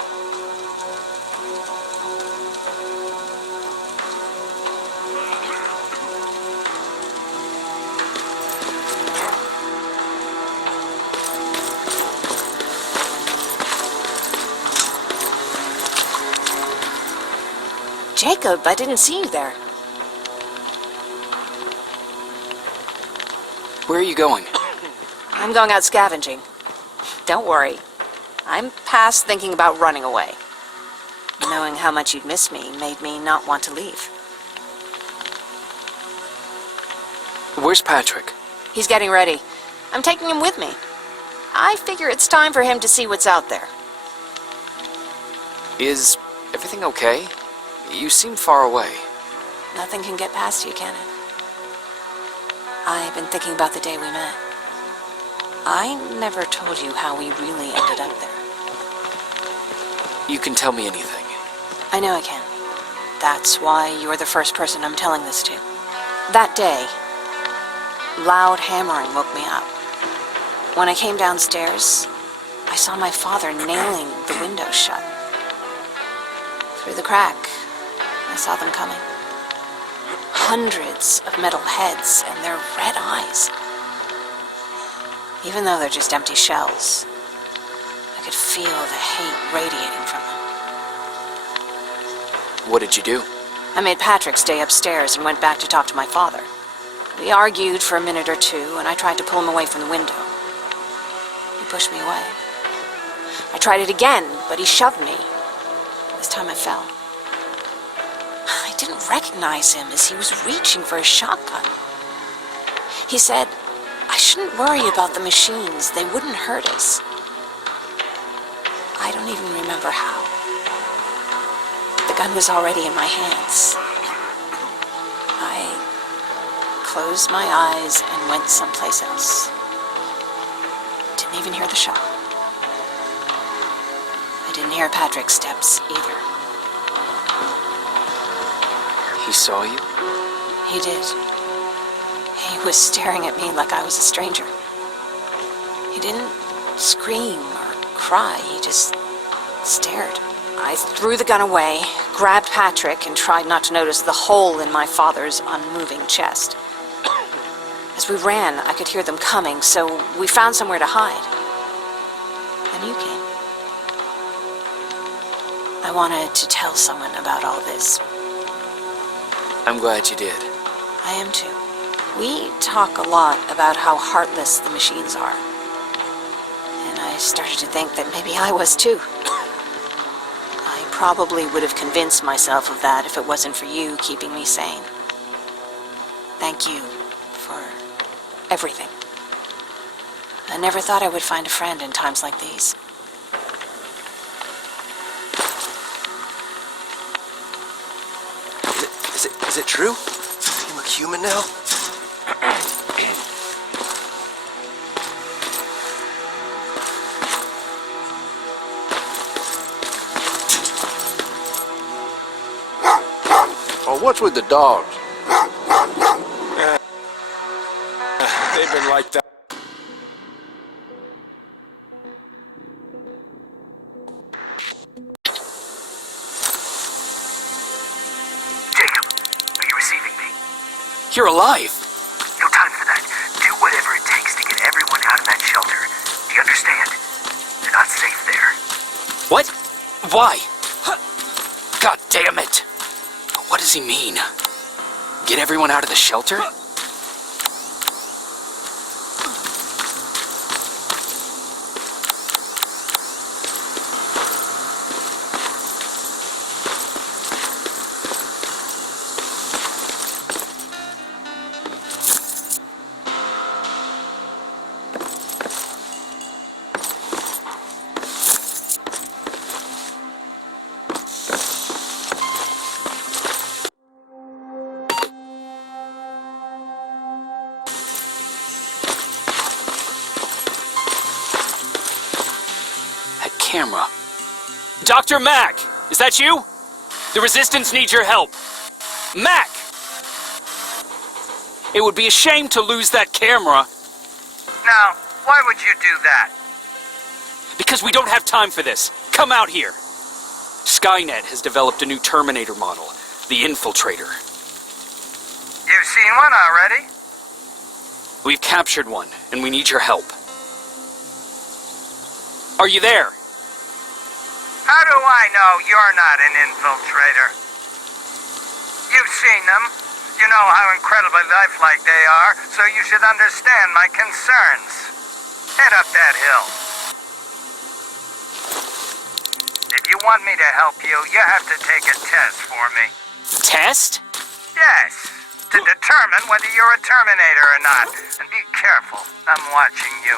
Jacob, I didn't see you there. Where are you going? I'm going out scavenging. Don't worry. I'm past thinking about running away. Knowing how much you'd miss me made me not want to leave. Where's Patrick? He's getting ready. I'm taking him with me. I figure it's time for him to see what's out there. Is everything okay? You seem far away. Nothing can get past you, can it? I've been thinking about the day we met. I never told you how we really ended up there. You can tell me anything. I know I can. That's why you're the first person I'm telling this to. That day, loud hammering woke me up. When I came downstairs, I saw my father nailing the window shut. Through the crack, I saw them coming. Hundreds of metal heads and their red eyes. Even though they're just empty shells, I could feel the hate radiating from them. What did you do? I made Patrick stay upstairs and went back to talk to my father. We argued for a minute or two, and I tried to pull him away from the window. He pushed me away. I tried it again, but he shoved me. This time I fell. I didn't recognize him as he was reaching for his shotgun. He said, I shouldn't worry about the machines. They wouldn't hurt us. I don't even remember how. The gun was already in my hands. I closed my eyes and went someplace else. Didn't even hear the shot. I didn't hear Patrick's steps either. He saw you? He did. He was staring at me like I was a stranger. He didn't scream or cry, he just stared. I threw the gun away, grabbed Patrick, and tried not to notice the hole in my father's unmoving chest. As we ran, I could hear them coming, so we found somewhere to hide. Then you came. I wanted to tell someone about all this. I'm glad you did. I am too. We talk a lot about how heartless the machines are. And I started to think that maybe I was too. I probably would have convinced myself of that if it wasn't for you keeping me sane. Thank you for everything. I never thought I would find a friend in times like these. Is it true? You look human now? Oh, what's with the dogs? They've been like that. Jacob, are you receiving me? You're alive! No time for that. Do whatever it takes to get everyone out of that shelter. Do you understand? They're not safe there. What? Why? God damn it! What does he mean? Get everyone out of the shelter? camera. Dr. Mack! Is that you? The Resistance needs your help. Mack! It would be a shame to lose that camera. Now, why would you do that? Because we don't have time for this. Come out here. Skynet has developed a new Terminator model, the Infiltrator. You've seen one already? We've captured one, and we need your help. Are you there? How do I know you're not an infiltrator? You've seen them. You know how incredibly lifelike they are, so you should understand my concerns. Head up that hill. If you want me to help you, you have to take a test for me. Test? Yes, to determine whether you're a Terminator or not. And be careful, I'm watching you.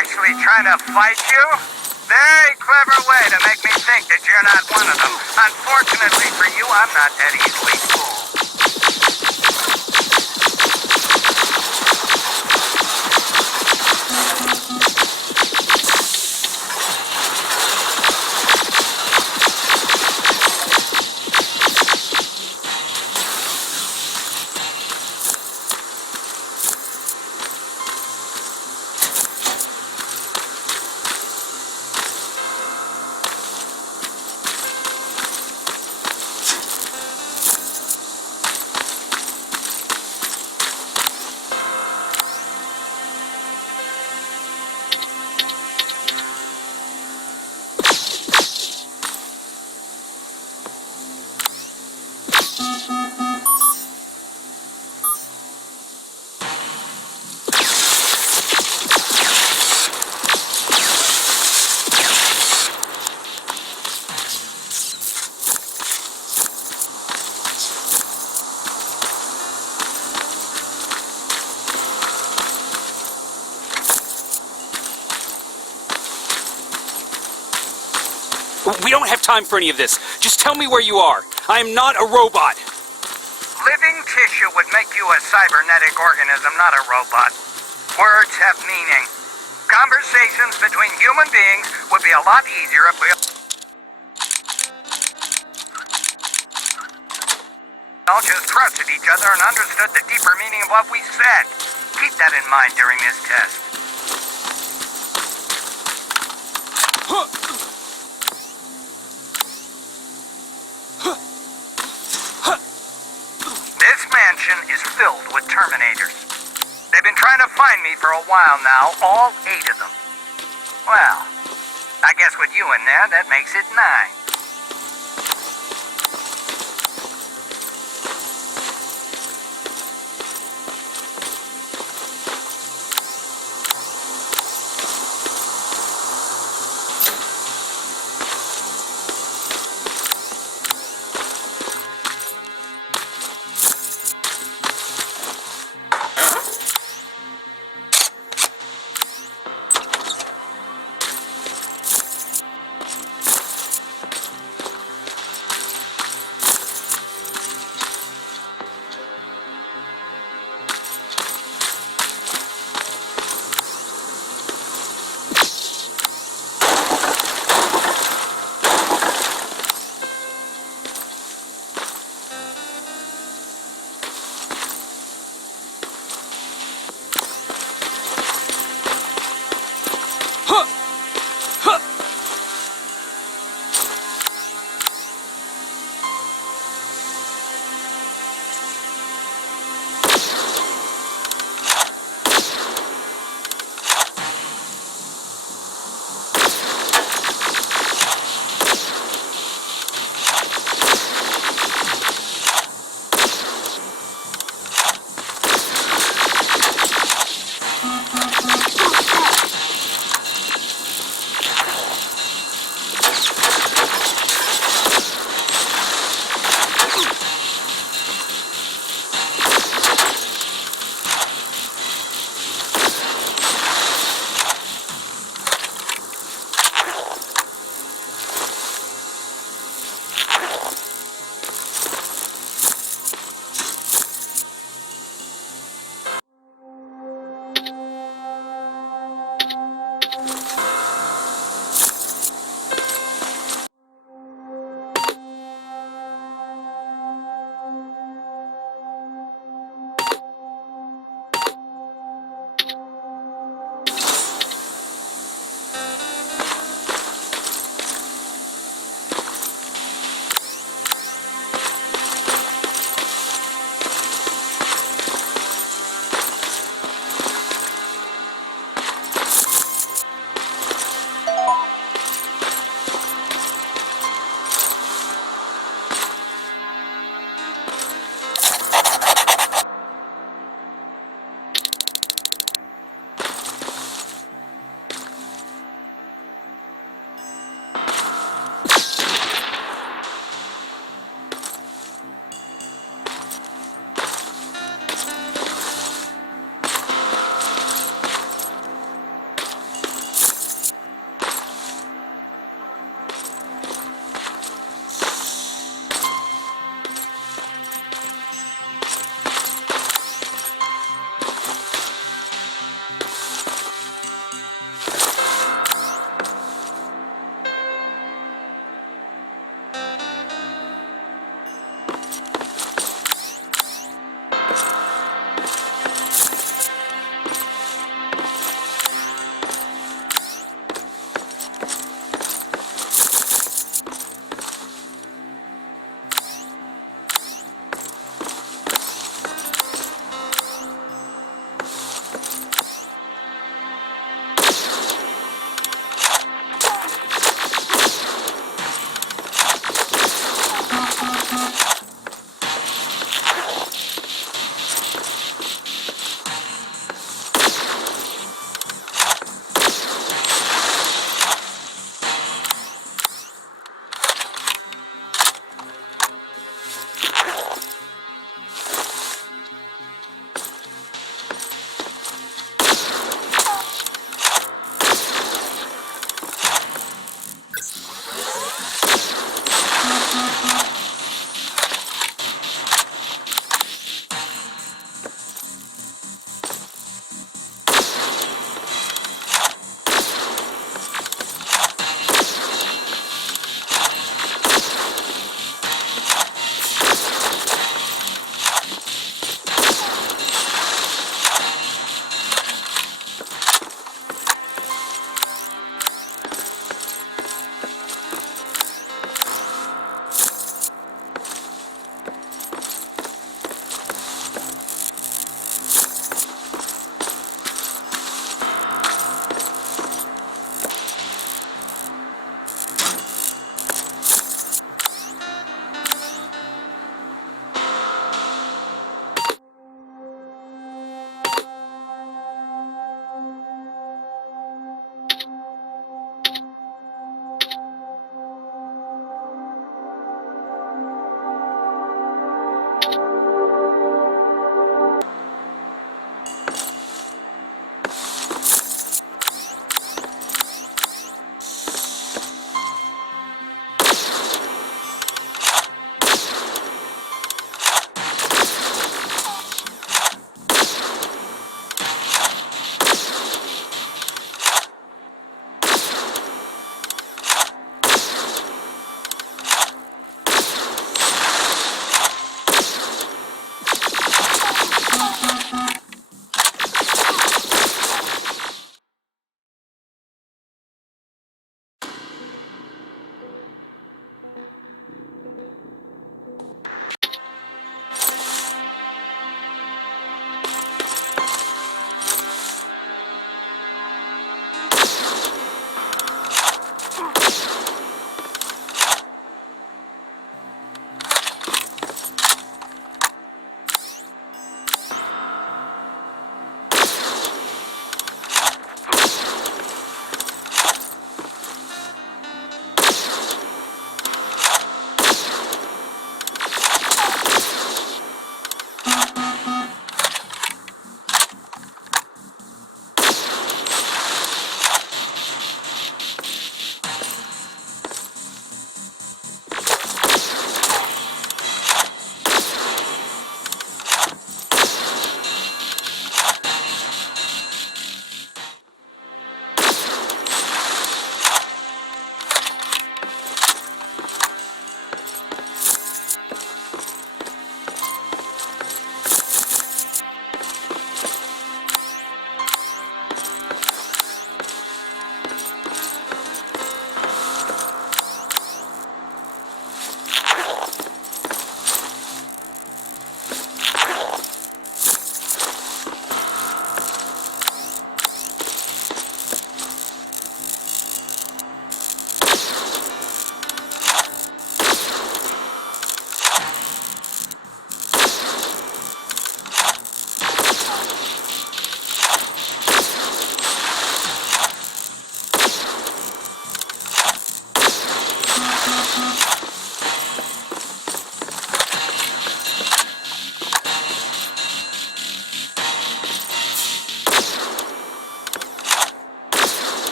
Actually trying to fight you? Very clever way to make me think that you're not one of them. Unfortunately for you, I'm not that easily fooled. We don't have time for any of this. Just tell me where you are. I am not a robot. Living tissue would make you a cybernetic organism, not a robot. Words have meaning. Conversations between human beings would be a lot easier if we all just trusted each other and understood the deeper meaning of what we said. Keep that in mind during this test. This mansion is filled with Terminators. They've been trying to find me for a while now, all 8 of them. Well, I guess with you in there, that makes it 9.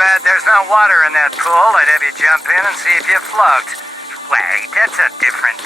bad there's no water in that pool. I'd have you jump in and see if you float. Wait, that's a different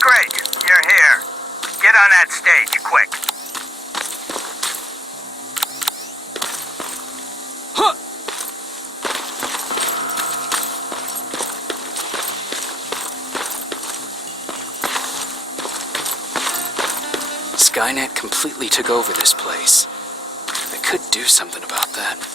Great, you're here. Get on that stage, quick. Skynet completely took over this place. I could do something about that.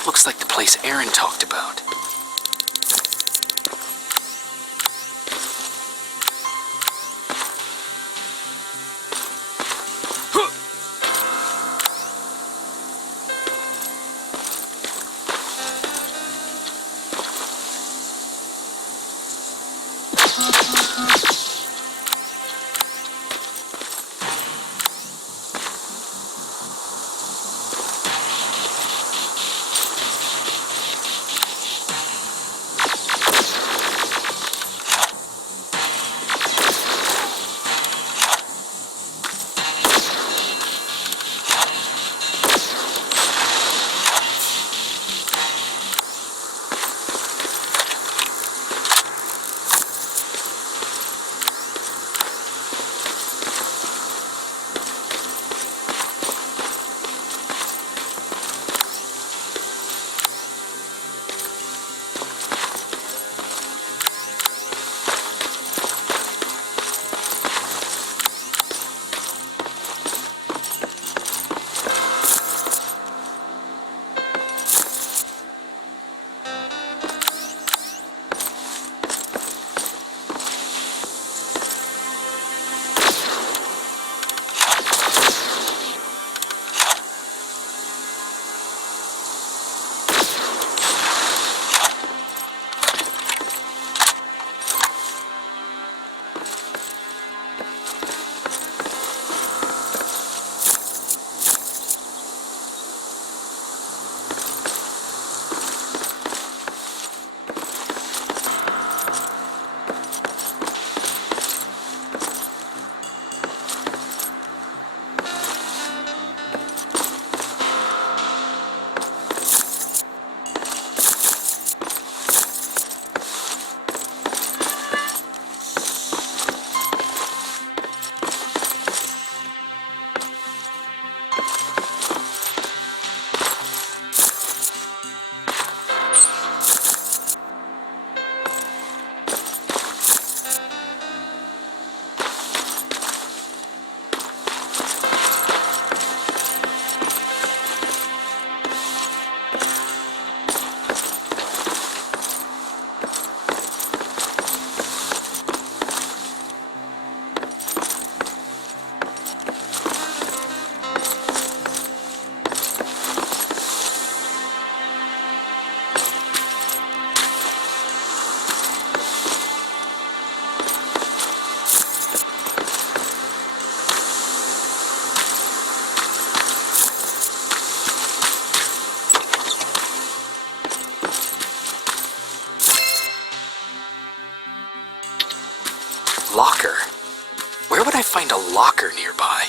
That looks like the place Aaron talked about. Locker? Where would I find a locker nearby?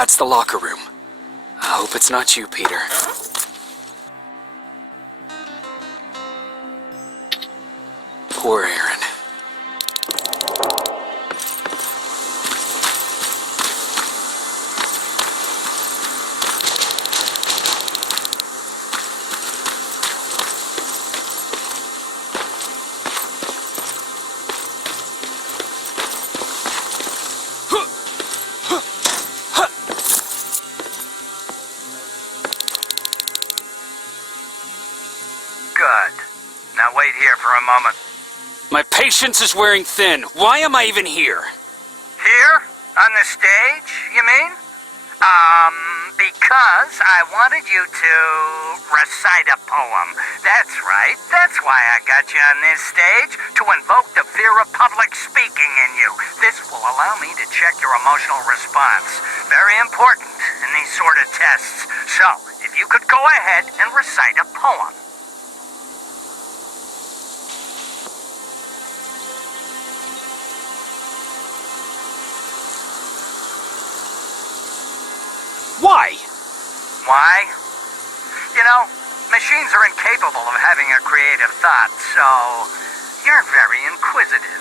That's the locker room. I hope it's not you, Peter. Poor Aaron. Good. Now wait here for a moment. My patience is wearing thin. Why am I even here? Here? On the stage, you mean? Because I wanted you to recite a poem. That's right. That's why I got you on this stage, to invoke the fear of public speaking in you. This will allow me to check your emotional response. Very important in these sort of tests. So, if you could go ahead and recite a poem. Why? Why? You know, machines are incapable of having a creative thought, so you're very inquisitive.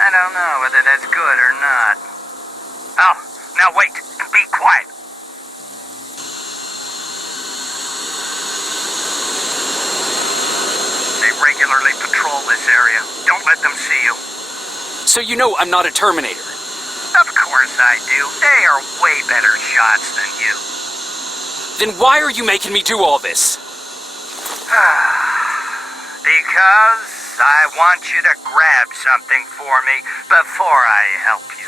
I don't know whether that's good or not. Oh, now wait, and be quiet. They regularly patrol this area. Don't let them see you. So you know I'm not a Terminator. Of course I do. They are way better shots than you. Then why are you making me do all this? Because I want you to grab something for me before I help you.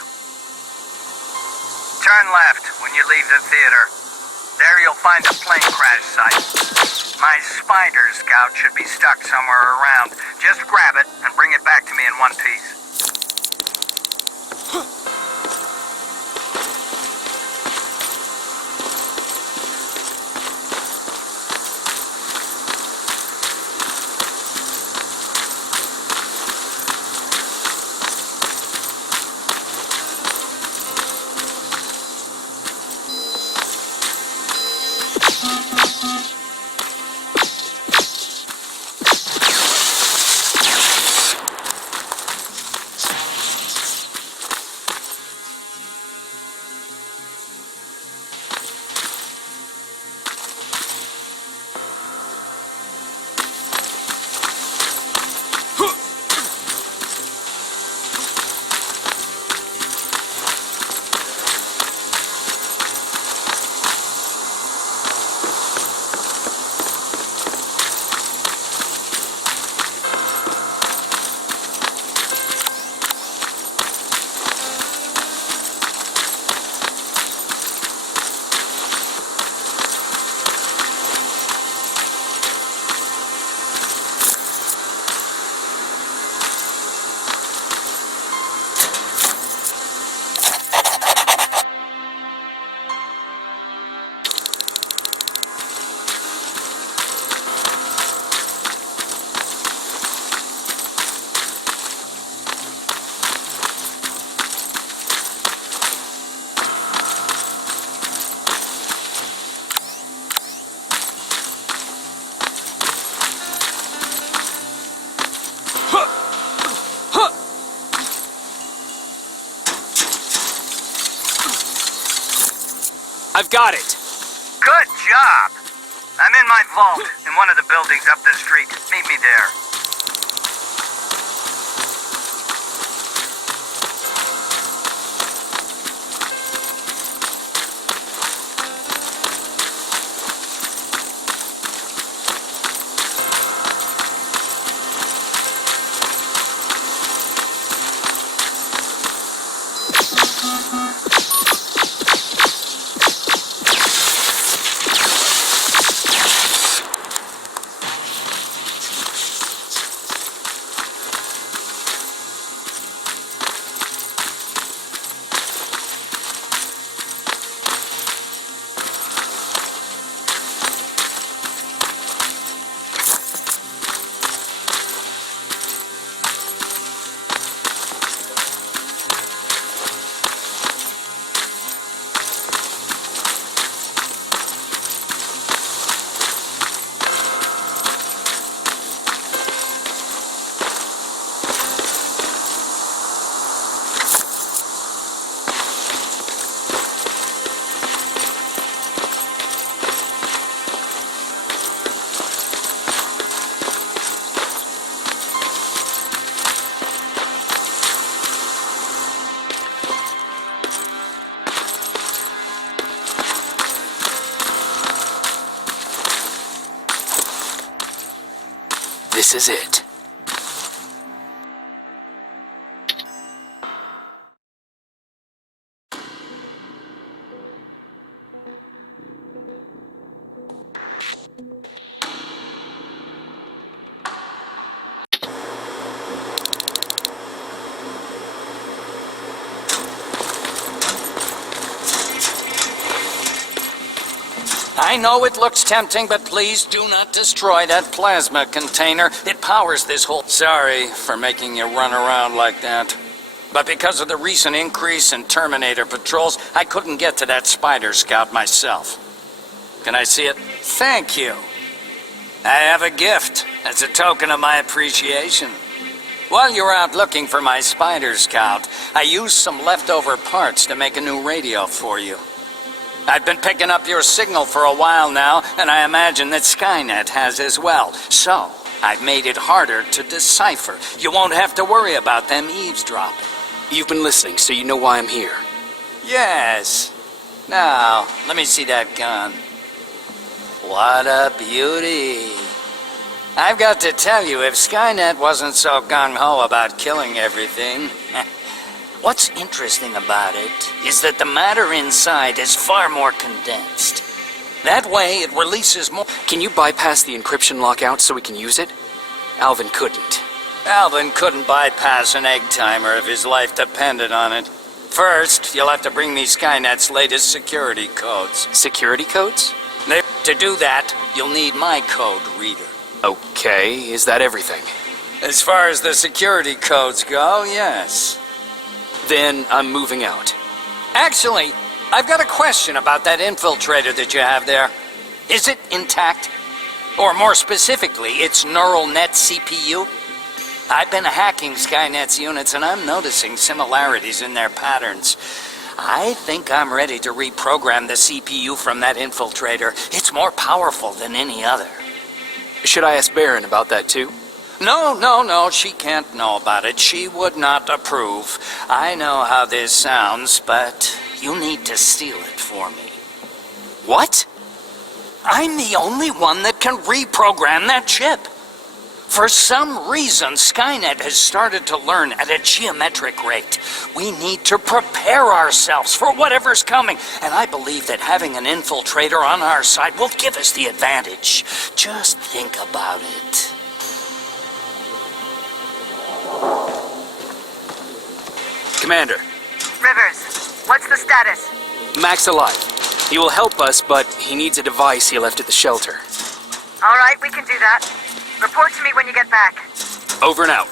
Turn left when you leave the theater. There you'll find a plane crash site. My spider scout should be stuck somewhere around. Just grab it and bring it back to me in one piece. I've got it. Good job. I'm in my vault in one of the buildings up the street. Meet me there. This is it. I know it looks tempting, but please do not destroy that plasma container. It powers this whole... Sorry for making you run around like that. But because of the recent increase in Terminator patrols, I couldn't get to that Spider Scout myself. Can I see it? Thank you. I have a gift as a token of my appreciation. While you're out looking for my Spider Scout, I used some leftover parts to make a new radio for you. I've been picking up your signal for a while now, and I imagine that Skynet has as well. So, I've made it harder to decipher. You won't have to worry about them eavesdropping. You've been listening, so you know why I'm here. Yes. Now, let me see that gun. What a beauty. I've got to tell you, if Skynet wasn't so gung-ho about killing everything... What's interesting about it is that the matter inside is far more condensed. That way, it releases more... Can you bypass the encryption lockout so we can use it? Alvin couldn't. Alvin couldn't bypass an egg timer if his life depended on it. First, you'll have to bring me Skynet's latest security codes. Security codes? To do that, you'll need my code reader. Okay, is that everything? As far as the security codes go, yes. Then I'm moving out. Actually, I've got a question about that infiltrator that you have there. Is it intact? Or more specifically, its neural net CPU? I've been hacking Skynet's units and I'm noticing similarities in their patterns. I think I'm ready to reprogram the CPU from that infiltrator. It's more powerful than any other. Should I ask Baron about that too? No, she can't know about it. She would not approve. I know how this sounds, but you need to steal it for me. What? I'm the only one that can reprogram that chip. For some reason, Skynet has started to learn at a geometric rate. We need to prepare ourselves for whatever's coming, and I believe that having an infiltrator on our side will give us the advantage. Just think about it. Commander. Rivers, what's the status? Mac's alive. He will help us, but he needs a device he left at the shelter. All right, we can do that. Report to me when you get back. Over and out.